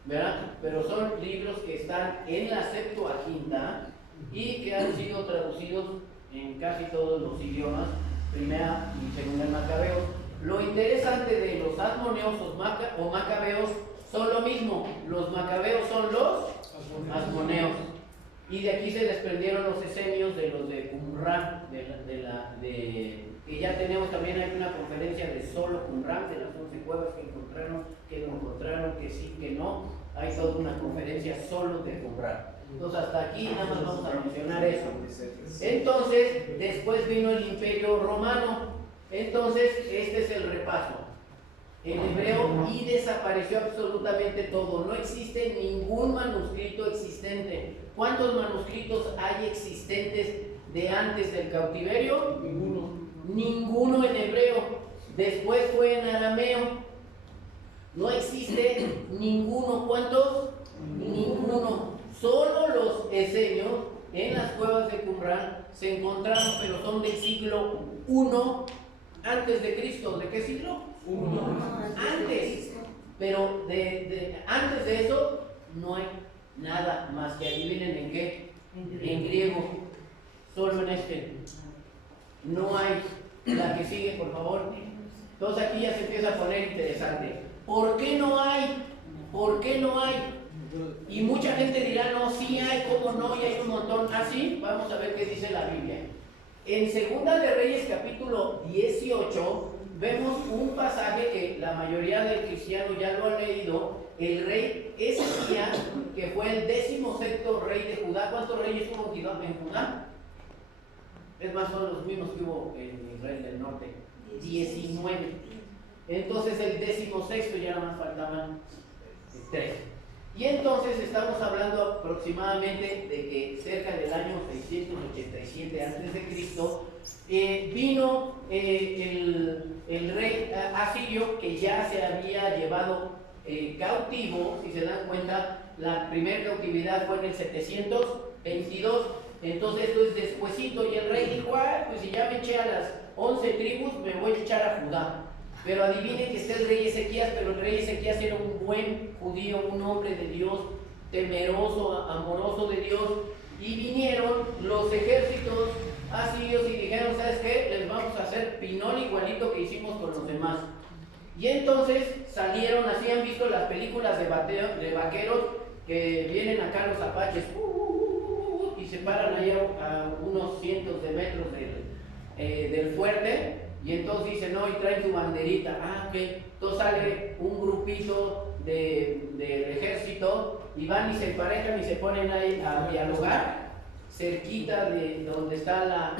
¿verdad? Pero son libros que están en la Septuaginta y que han sido traducidos en casi todos los idiomas, primera y segunda Macabeos. Lo interesante de los asmoneos o macabeos son lo mismo. Los macabeos son los asmoneos, y de aquí se desprendieron los esenios de los de Qumran, que ya tenemos. También hay una conferencia de solo Qumran, de las 11 cuevas que no encontraron, que sí, que no. Hay toda una conferencia solo de Qumran. Entonces hasta aquí nada más vamos a mencionar eso. Entonces después vino el Imperio Romano. Entonces este es el repaso en hebreo, y desapareció absolutamente todo. No existe ningún manuscrito existente. ¿Cuántos manuscritos hay existentes de antes del cautiverio? Ninguno en hebreo. Después fue en arameo. No existe ninguno. ¿Cuántos? Ninguno. Solo los esenios en las cuevas de Qumran se encontraron, pero son del siglo I antes de Cristo. ¿De qué siglo? Antes. Pero antes de eso no hay nada más que, adivinen en qué, en griego. Solo en este. No hay. La que sigue, por favor. Entonces aquí ya se empieza a poner interesante. ¿Por qué no hay? ¿Por qué no hay? Y mucha gente dirá, no, sí hay, ¿cómo no? Y hay un montón. Así, vamos a ver qué dice la Biblia. En Segunda de Reyes capítulo 18 vemos un pasaje que la mayoría del cristiano ya lo ha leído. El rey Ezequías, que fue el 16º rey de Judá. ¿Cuántos reyes hubo en Judá? Es más, son los mismos que hubo en Israel del Norte. 19. Entonces el 16º ya nada más faltaban 3. Y entonces estamos hablando aproximadamente de que cerca del año 687 a.C. Vino el rey asirio, que ya se había llevado cautivo. Si se dan cuenta, la primera cautividad fue en el 722. Entonces esto es despuesito, y el rey dijo, pues si ya me eché a las 11 tribus, me voy a echar a Judá. Pero adivinen que está el rey Ezequías. Pero el rey Ezequías era un buen judío, un hombre de Dios, temeroso, amoroso de Dios. Y vinieron los ejércitos asirios y dijeron, ¿sabes qué? Les vamos a hacer pinol igualito que hicimos con los demás. Y entonces salieron, así han visto las películas de vaqueros, que vienen acá los apaches y se paran allá a unos cientos de metros del fuerte. Y entonces dicen, no, y traen su banderita. Ah, ok. Entonces sale un grupito del ejército y van y se emparejan y se ponen ahí a dialogar cerquita de donde está la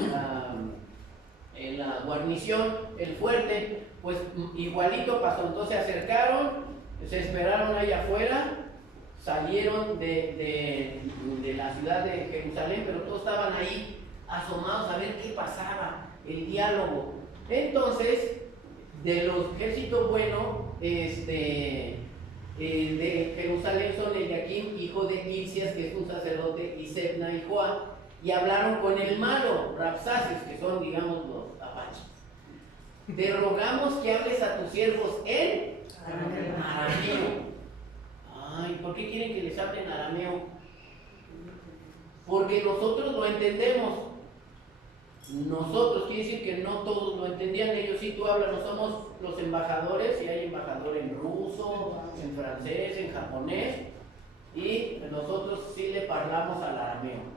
guarnición, el fuerte. Pues igualito pasó. Entonces se acercaron, se esperaron ahí afuera, salieron de la ciudad de Jerusalén, pero todos estaban ahí asomados a ver qué pasaba, el diálogo. Entonces, de los ejércitos buenos, de Jerusalén son Eliakim, hijo de Hilcias, que es un sacerdote, y Sebna y Joa, y hablaron con el malo, Rabsaces, que son, digamos, los apaches. Te rogamos que hables a tus siervos en arameo. Ay, ¿por qué quieren que les hable en arameo? Porque nosotros lo entendemos. Nosotros, quiere decir que no todos lo entendían. Ellos sí, tú hablas, no somos los embajadores, y hay embajador en ruso, en francés, en japonés, y nosotros sí le hablamos al arameo.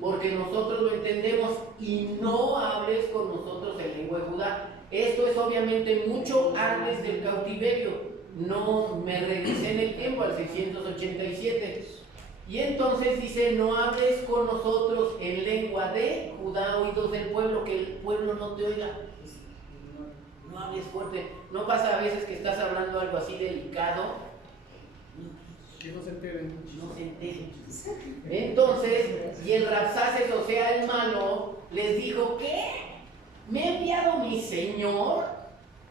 Porque nosotros lo entendemos, y no hables con nosotros en lengua de Judá. Esto es obviamente mucho antes del cautiverio. No me regresé en el tiempo, al 687. Y entonces dice, no hables con nosotros en lengua de Judá, oídos del pueblo, que el pueblo no te oiga. No hables fuerte. ¿No pasa a veces que estás hablando algo así delicado? Que no se enteren. No se enteren. Entonces, y el Rabsaces, o sea, el malo, les dijo, ¿qué? ¿Me ha enviado mi Señor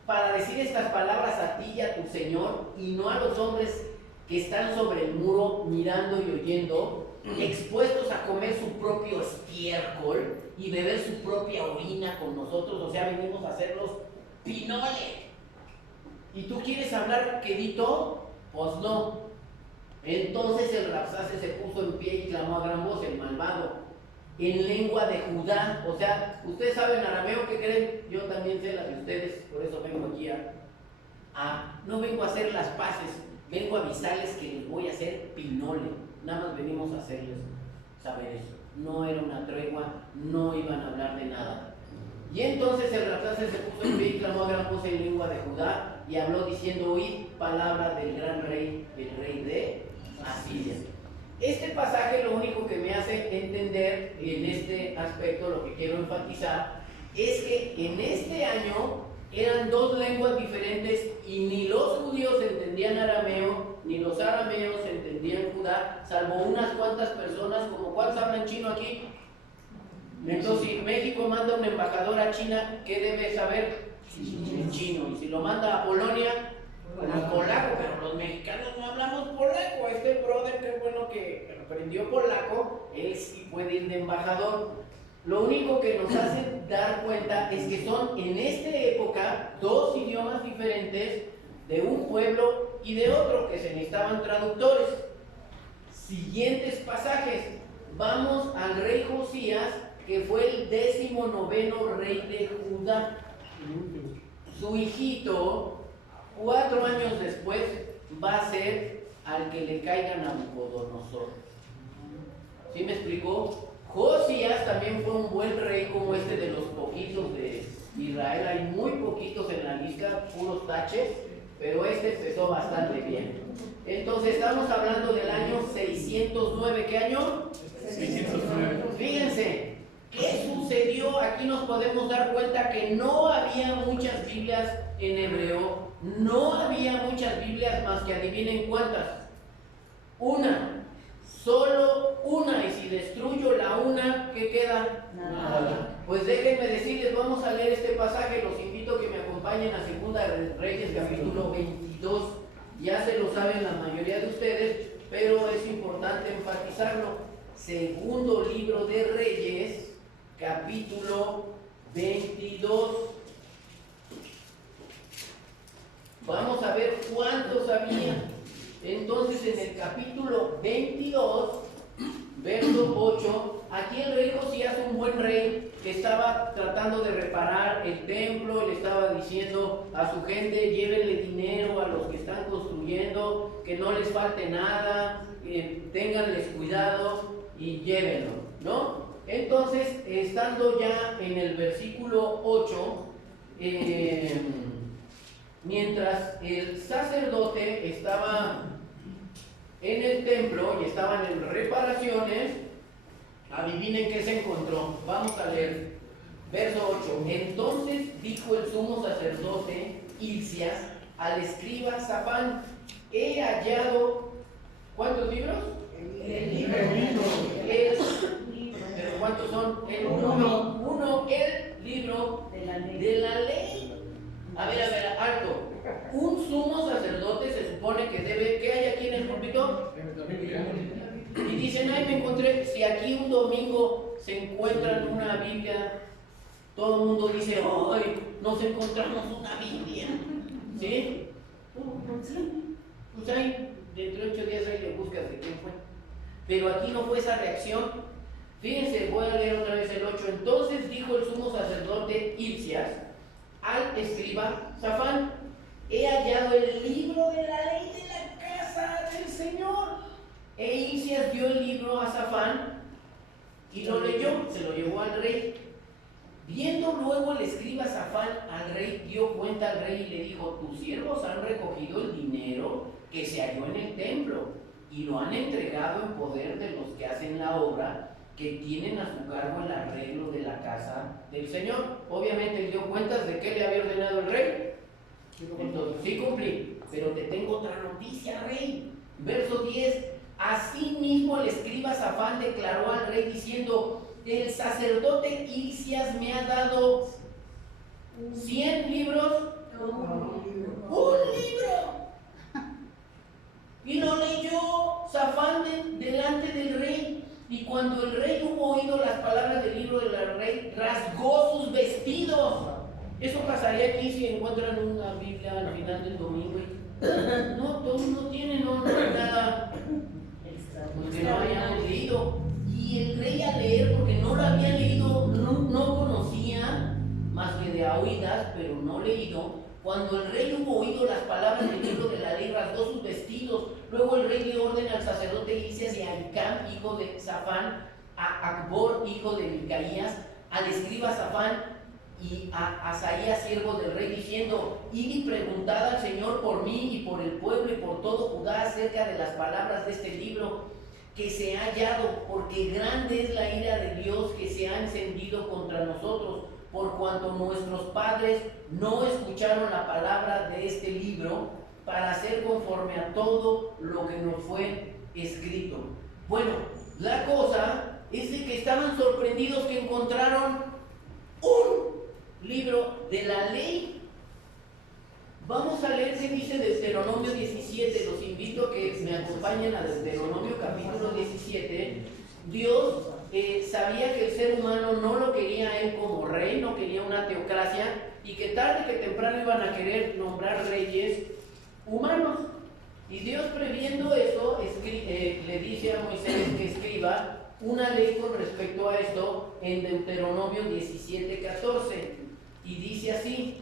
para decir estas palabras a ti y a tu Señor, y no a los hombres que están sobre el muro mirando y oyendo, expuestos a comer su propio estiércol y beber su propia orina con nosotros? O sea, venimos a hacerlos pinole. ¿Y tú quieres hablar quedito? Pues no. Entonces el Rabsaces se puso en pie y clamó a gran voz, el malvado, en lengua de Judá. O sea, ustedes saben arameo, ¿qué creen? Yo también sé las de ustedes, por eso vengo aquí no vengo a hacer las paces, vengo a avisarles que les voy a hacer pinole. Nada más venimos a hacerles saber eso. No era una tregua, no iban a hablar de nada. Y entonces el Rabsaces se puso en pie y clamó a gran voz en lengua de Judá y habló diciendo, oíd palabra del gran rey, el rey de Asiria. Este pasaje lo único que me hace entender en este aspecto, lo que quiero enfatizar, es que en este año eran dos lenguas diferentes y ni los judíos entendían arameo, ni los arameos entendían Judá, salvo unas cuantas personas. Como ¿cuántos hablan chino aquí? Entonces, si México manda un embajador a China, ¿qué debe saber? En chino. Y si lo manda a Polonia, polaco, pero los mexicanos no hablamos polaco. Este brother, qué bueno que aprendió polaco, él sí puede ir de embajador. Lo único que nos hace dar cuenta es que son en esta época dos idiomas diferentes, de un pueblo y de otro, que se necesitaban traductores. Siguientes pasajes. Vamos al rey Josías, que fue el 19º rey de Judá. Su hijito, 4 años después, va a ser al que le caiga Nabucodonosor. ¿Sí me explicó? Josías también fue un buen rey como este de los poquitos de Israel. Hay muy poquitos en la lista, puros taches, pero este empezó bastante bien. Entonces estamos hablando del año 609. ¿Qué año? 609. Fíjense, ¿qué sucedió? Aquí nos podemos dar cuenta que no había muchas Biblias en hebreo. No había muchas Biblias más que adivinen cuántas. Una. Solo una, y si destruyo la una, ¿qué queda? Nada. Pues déjenme decirles, vamos a leer este pasaje. Los invito a que me acompañen a Segunda de Reyes, capítulo 22. Ya se lo saben la mayoría de ustedes, pero es importante enfatizarlo. Segundo libro de Reyes, capítulo 22. Vamos a ver cuántos había. Entonces, en el capítulo 22, verso 8, aquí el rey Josías, un buen rey, que estaba tratando de reparar el templo, le estaba diciendo a su gente, llévenle dinero a los que están construyendo, que no les falte nada, ténganles cuidado y llévenlo, ¿no? Entonces, estando ya en el versículo 8, mientras el sacerdote estaba en el templo y estaban en reparaciones, adivinen qué se encontró. Vamos a leer verso 8. Entonces dijo el sumo sacerdote Hilcias al escriba Safán: he hallado, ¿cuántos libros? El libro. ¿Pero cuántos son? Uno, el libro De la ley. de la ley. A ver, alto. Un sumo sacerdote se supone que debe, ¿qué hay aquí en el púlpito? La Biblia. Y dicen, ay, me encontré, si aquí un domingo se encuentran una Biblia, todo el mundo dice, ay, nos encontramos una Biblia. ¿Sí? Pues ahí, dentro de 8 días ahí le buscas de quién fue. Pero aquí no fue esa reacción. Fíjense, voy a leer otra vez el 8. Entonces dijo el sumo sacerdote Hilcias al escriba Safán: he hallado el libro de la ley de la casa del Señor. E Hilcias dio el libro a Safán y lo leyó, se lo llevó al rey. Viendo luego el escriba Safán al rey, dio cuenta al rey y le dijo: tus siervos han recogido el dinero que se halló en el templo y lo han entregado en poder de los que hacen la obra, que tienen a su cargo el arreglo de la casa del Señor. Obviamente él dio cuentas de qué le había ordenado el rey. Entonces, sí cumplí, pero te tengo otra noticia, rey. Verso 10. Asimismo el escriba Safán declaró al rey diciendo: el sacerdote Hilcias me ha dado 100 libros. ¡Un libro! Y lo leyó Safán delante del rey. Y cuando el rey hubo oído las palabras del libro del rey, rasgó sus vestidos. Eso pasaría aquí si encuentran una Biblia al final del domingo. No, todos no tienen, no hay nada que no hayamos leído. Y el rey al leer, porque no lo había leído, no conocía más que de a oídas, pero no leído. Cuando el rey hubo oído las palabras del libro de la ley, rasgó sus vestidos. Luego el rey dio orden al sacerdote Hilcias y a Ahicam, hijo de Safán, a Acbor, hijo de Micaías, al escriba Safán y a Asaías, siervo del rey, diciendo: id y preguntad al Señor por mí y por el pueblo y por todo Judá acerca de las palabras de este libro que se ha hallado, porque grande es la ira de Dios que se ha encendido contra nosotros, por cuanto nuestros padres no escucharon la palabra de este libro para hacer conforme a todo lo que nos fue escrito. Bueno, la cosa es de que estaban sorprendidos que encontraron un libro de la ley. Vamos a leer qué dice Deuteronomio 17. Los invito a que me acompañen a Deuteronomio capítulo 17. Dios sabía que el ser humano no lo quería a él como rey, no quería una teocracia, y que tarde que temprano iban a querer nombrar reyes humanos. Y Dios, previendo eso, le dice a Moisés que escriba una ley con respecto a esto en Deuteronomio 17:14. Y dice así: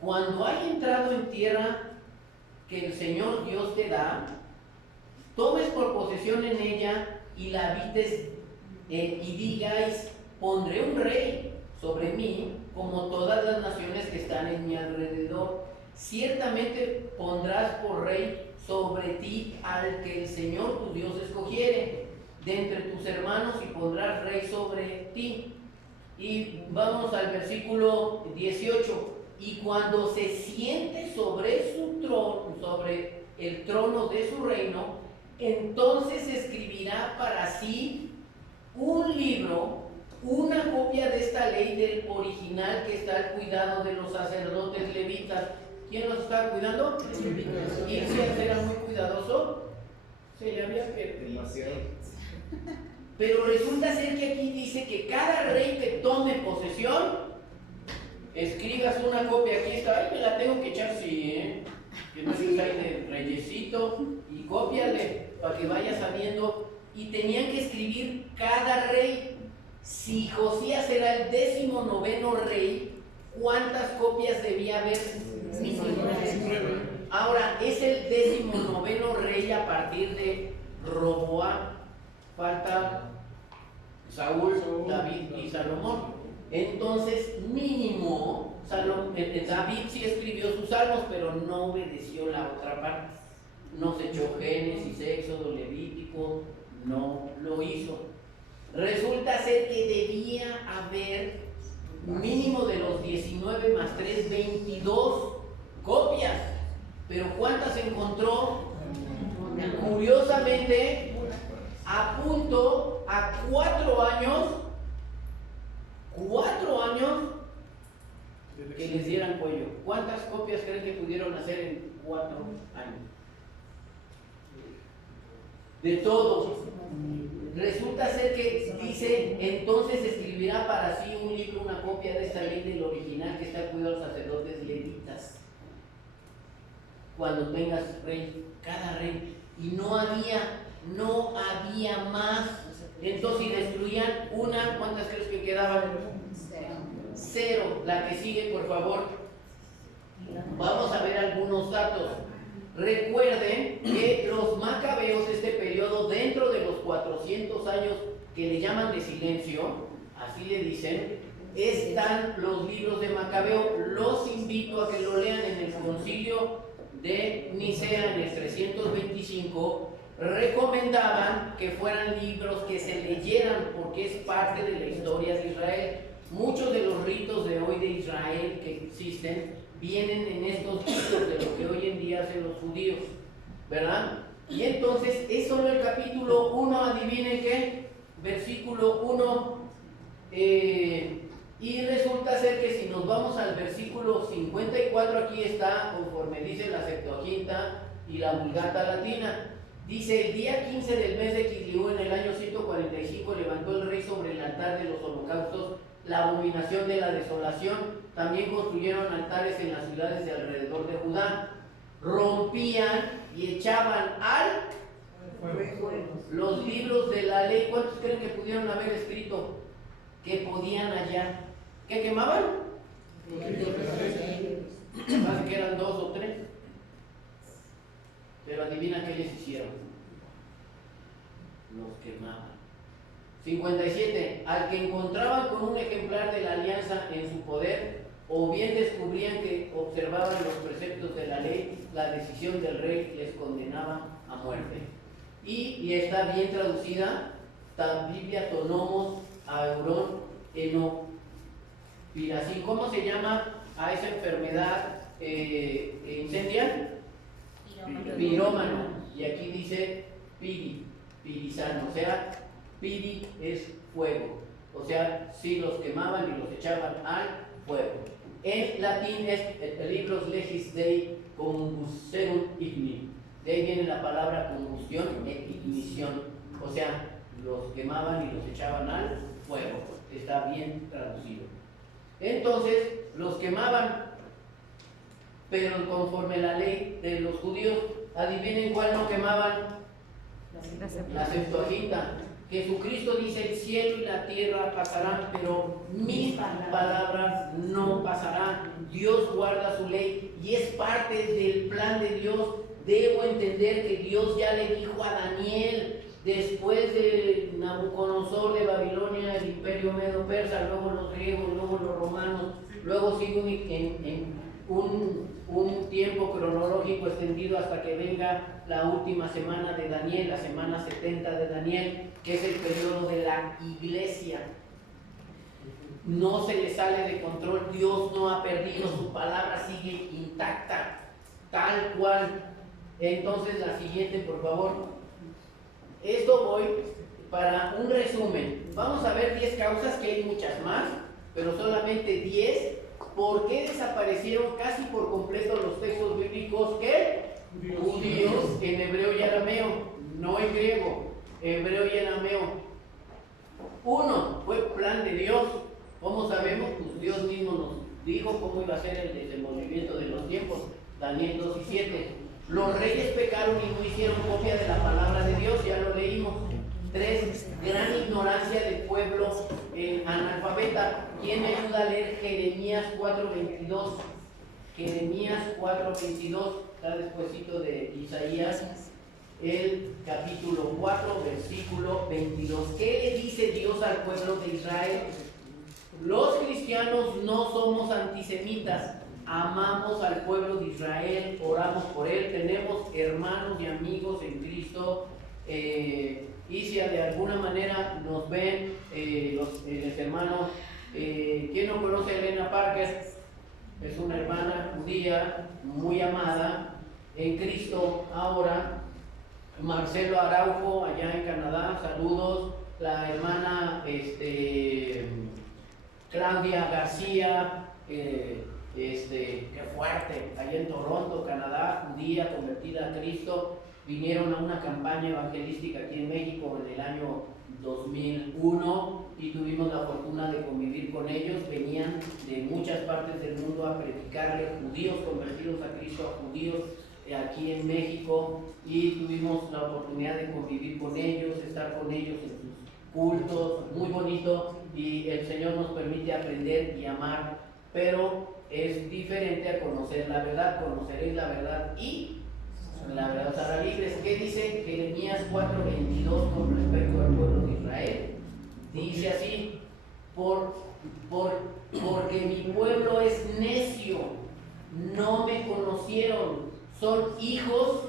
cuando hayas entrado en tierra que el Señor Dios te da, tomes por posesión en ella y la habites, y digáis: pondré un rey sobre mí como todas las naciones que están en mi alrededor. Ciertamente pondrás por rey sobre ti al que el Señor tu Dios escogiere de entre tus hermanos, y pondrás rey sobre ti. Y vamos al versículo 18. Y cuando se siente sobre su trono, sobre el trono de su reino, entonces escribirá para sí un libro, una copia de esta ley del original que está al cuidado de los sacerdotes levitas. ¿Quién los está cuidando? ¿Y si era muy cuidadoso? Se le había perdido. Pero resulta ser que aquí dice que cada rey que tome posesión, escribas una copia. Aquí está, ay, me la tengo que echar, sí, que no se cae de reyesito, y cópiale para que vaya sabiendo. Y tenían que escribir cada rey. Si Josías era el 19º rey, ¿cuántas copias debía haber? 19. Ahora es el 19º rey a partir de Roboam. Falta Saúl, David y Salomón. Entonces, mínimo David sí escribió sus salmos, pero no obedeció la otra parte. No se echó Génesis, Éxodo, Levítico, no lo hizo. Resulta ser que debía haber mínimo de los 19 más 3, 22 copias. Pero ¿cuántas encontró? Curiosamente, a punto, a 4 años, que les dieran cuello. ¿Cuántas copias creen que pudieron hacer en 4 años? De todos. Resulta ser que dice, entonces escribirá para sí un libro, una copia de esta ley del original que está al cuidado de los sacerdotes levitas. Cuando tengas rey, cada rey. Y no había más. Entonces, si destruían una, ¿cuántas crees que quedaban? 0. La que sigue, por favor. Vamos a ver algunos datos. Recuerden que los macabeos, este periodo dentro de los 400 años que le llaman de silencio, así le dicen, están los libros de Macabeo. Los invito a que lo lean en el concilio de Nicea en el 325. Recomendaban que fueran libros que se leyeran porque es parte de la historia de Israel. Muchos de los ritos de hoy de Israel que existen vienen en estos libros de lo que hoy en día hacen los judíos, ¿verdad? Y entonces es solo el capítulo 1, adivinen qué, versículo 1, y resulta ser que si nos vamos al versículo 54, aquí está, conforme dice la Septuaginta y la Vulgata Latina, dice: el día 15 del mes de Kisleú, en el año 145, levantó el rey sobre el altar de los holocaustos la abominación de la desolación. También construyeron altares en las ciudades de alrededor de Judá. Rompían y echaban al los libros de la ley. ¿Cuántos creen que pudieron haber escrito que podían hallar? ¿Qué quemaban? Más que eran 2 o 3. Pero adivina qué les hicieron. Los quemaban. 57. Al que encontraban con un ejemplar de la alianza en su poder, o bien descubrían que observaban los preceptos de la ley, la decisión del rey les condenaba a muerte. Y está bien traducida, Biblia Tonomos Aurón Enopiracin. ¿Cómo se llama a esa enfermedad incendiaria? Pirómano. Y aquí dice pirisano, o sea, piri es fuego, o sea, si los quemaban y los echaban al fuego. En latín es libros legis dei combustionum igni. De ahí viene la palabra combustión e ignición, o sea, los quemaban y los echaban al fuego. Está bien traducido. Entonces, los quemaban, pero conforme la ley de los judíos, adivinen cuál no quemaban. La Septuaginta. Jesucristo dice: el cielo y la tierra pasarán, pero mis palabras no pasarán. Dios guarda su ley y es parte del plan de Dios. Debo entender que Dios ya le dijo a Daniel, después de Nabucodonosor de Babilonia, el imperio medo-persa, luego los griegos, luego los romanos, luego sigue en un tiempo cronológico extendido hasta que venga la última semana de Daniel, la semana 70 de Daniel, que es el periodo de la iglesia. No se le sale de control, Dios no ha perdido, su palabra sigue intacta, tal cual. Entonces, la siguiente, por favor. Esto voy para un resumen. Vamos a ver 10 causas, que hay muchas más, pero solamente 10. ¿Por qué desaparecieron casi por completo los textos bíblicos judíos en hebreo y arameo? No en griego, hebreo y arameo. 1. Fue plan de Dios. ¿Cómo sabemos? Pues Dios mismo nos dijo cómo iba a ser el desenvolvimiento de los tiempos. Daniel 2 y 7. Los reyes pecaron y no hicieron copia de la palabra de Dios, ya lo leímos. 3. Gran ignorancia del pueblo analfabeta. ¿Quién me ayuda a leer Jeremías 4:22? Jeremías 4:22, está despuesito de Isaías, el capítulo 4, versículo 22. ¿Qué le dice Dios al pueblo de Israel? Los cristianos no somos antisemitas, amamos al pueblo de Israel, oramos por él, tenemos hermanos y amigos en Cristo, y si de alguna manera nos ven los hermanos, ¿quién no conoce a Elena Parker? Es una hermana judía muy amada en Cristo ahora. Marcelo Araujo allá en Canadá, saludos. La hermana Claudia García, qué fuerte, allá en Toronto, Canadá, judía convertida a Cristo, vinieron a una campaña evangelística aquí en México en el año 2001 y tuvimos la fortuna de convivir con ellos. Venían de muchas partes del mundo a predicarle, judíos convertidos a Cristo, a judíos aquí en México, y tuvimos la oportunidad de convivir con ellos, estar con ellos en sus cultos, muy bonito, y el Señor nos permite aprender y amar, pero es diferente a conocer la verdad. Conoceréis la verdad y la verdad os hará libres. ¿Qué dice Jeremías 4:22 con respecto al pueblo de Israel? Dice así: porque mi pueblo es necio, no me conocieron, son hijos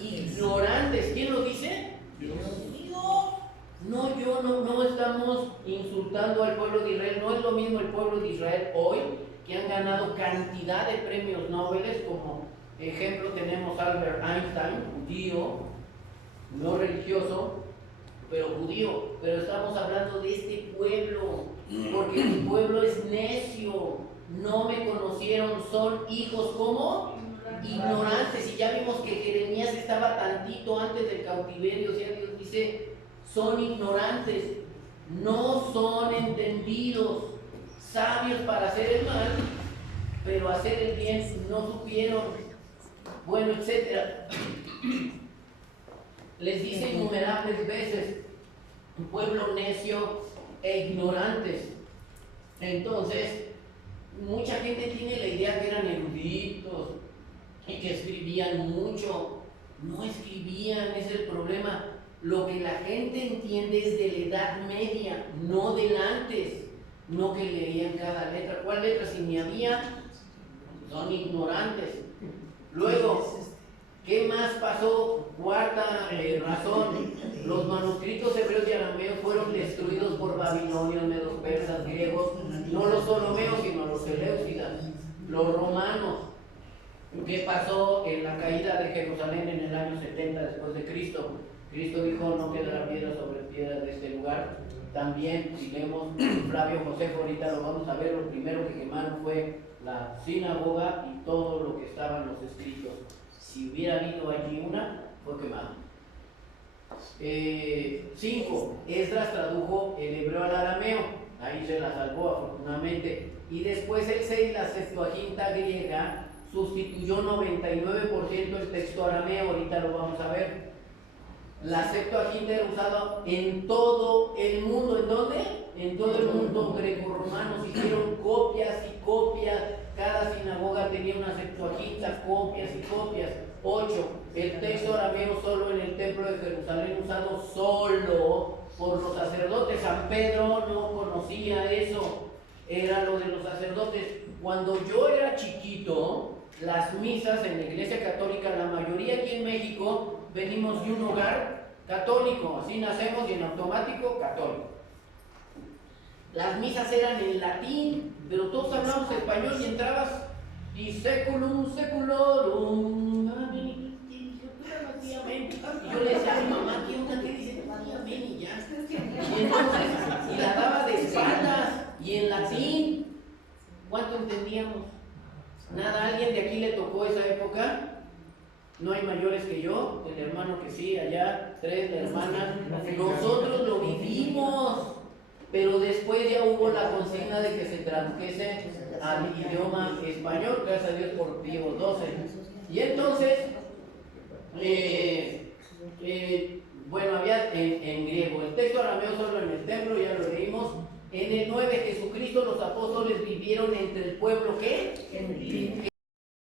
ignorantes. ¿Quién lo dice? Dios. No estamos insultando al pueblo de Israel. No es lo mismo el pueblo de Israel hoy, que han ganado cantidad de premios Nobel, como ejemplo tenemos a Albert Einstein, judío, no religioso, pero judío. Pero estamos hablando de este pueblo, porque mi pueblo es necio, no me conocieron, son hijos como ignorantes. Y ya vimos que Jeremías estaba tantito antes del cautiverio. O sea, Dios dice: son ignorantes, no son entendidos, sabios para hacer el mal, pero hacer el bien no supieron. Bueno, etcétera. Les dice innumerables veces: un pueblo necio e ignorantes. Entonces, mucha gente tiene la idea que eran eruditos y que escribían mucho. No escribían, es el problema. Lo que la gente entiende es de la Edad Media, no del antes. No que leían cada letra. ¿Cuál letra? Si ni había, son ignorantes. Luego, ¿qué más pasó? Cuarta razón: los manuscritos hebreos y arameos fueron destruidos por babilonios, medos, persas, griegos, no los ptolomeos, sino los seleucidas, los romanos. ¿Qué pasó en la caída de Jerusalén en el año 70 después de Cristo? Cristo dijo: no quedará piedra sobre piedra de este lugar. También, si leemos Flavio Josefo, ahorita lo vamos a ver, lo primero que quemaron fue la sinagoga y todo lo que estaba en los escritos. Si hubiera habido allí una, fue quemado. 5. Esdras tradujo el hebreo al arameo, ahí se la salvó afortunadamente. Y después el 6, la Septuaginta griega, sustituyó 99% el texto arameo, ahorita lo vamos a ver. La Septuaginta era usada en todo el mundo. ¿En dónde? En todo el mundo. Greco-romanos hicieron copias y copias. Cada sinagoga tenía una Septuaginta, copias y copias. 8. El texto arameo solo en el templo de Jerusalén, usado solo por los sacerdotes. San Pedro no conocía eso, era lo de los sacerdotes. Cuando yo era chiquito, las misas en la Iglesia Católica, la mayoría aquí en México, venimos de un hogar católico, así nacemos y en automático católico. Las misas eran en latín, pero todos hablamos español y entrabas y seculum seculorum, amén. Y yo le decía a mi mamá: ¿qué onda? ¿Qué dice? Amén, y ya. Y entonces, y la daba de espaldas y en latín. ¿Cuánto entendíamos? Nada. ¿A alguien de aquí le tocó esa época? No hay mayores que yo, el hermano que sí, allá, 3, la hermana. Nosotros lo vivimos, pero después ya hubo la consigna de que se tradujese al idioma español, gracias a Dios por Pío XII. Y entonces, bueno, había en griego, el texto arameo solo en el templo, ya lo leímos. En el 9, Jesucristo, los apóstoles vivieron entre el pueblo, ¿qué?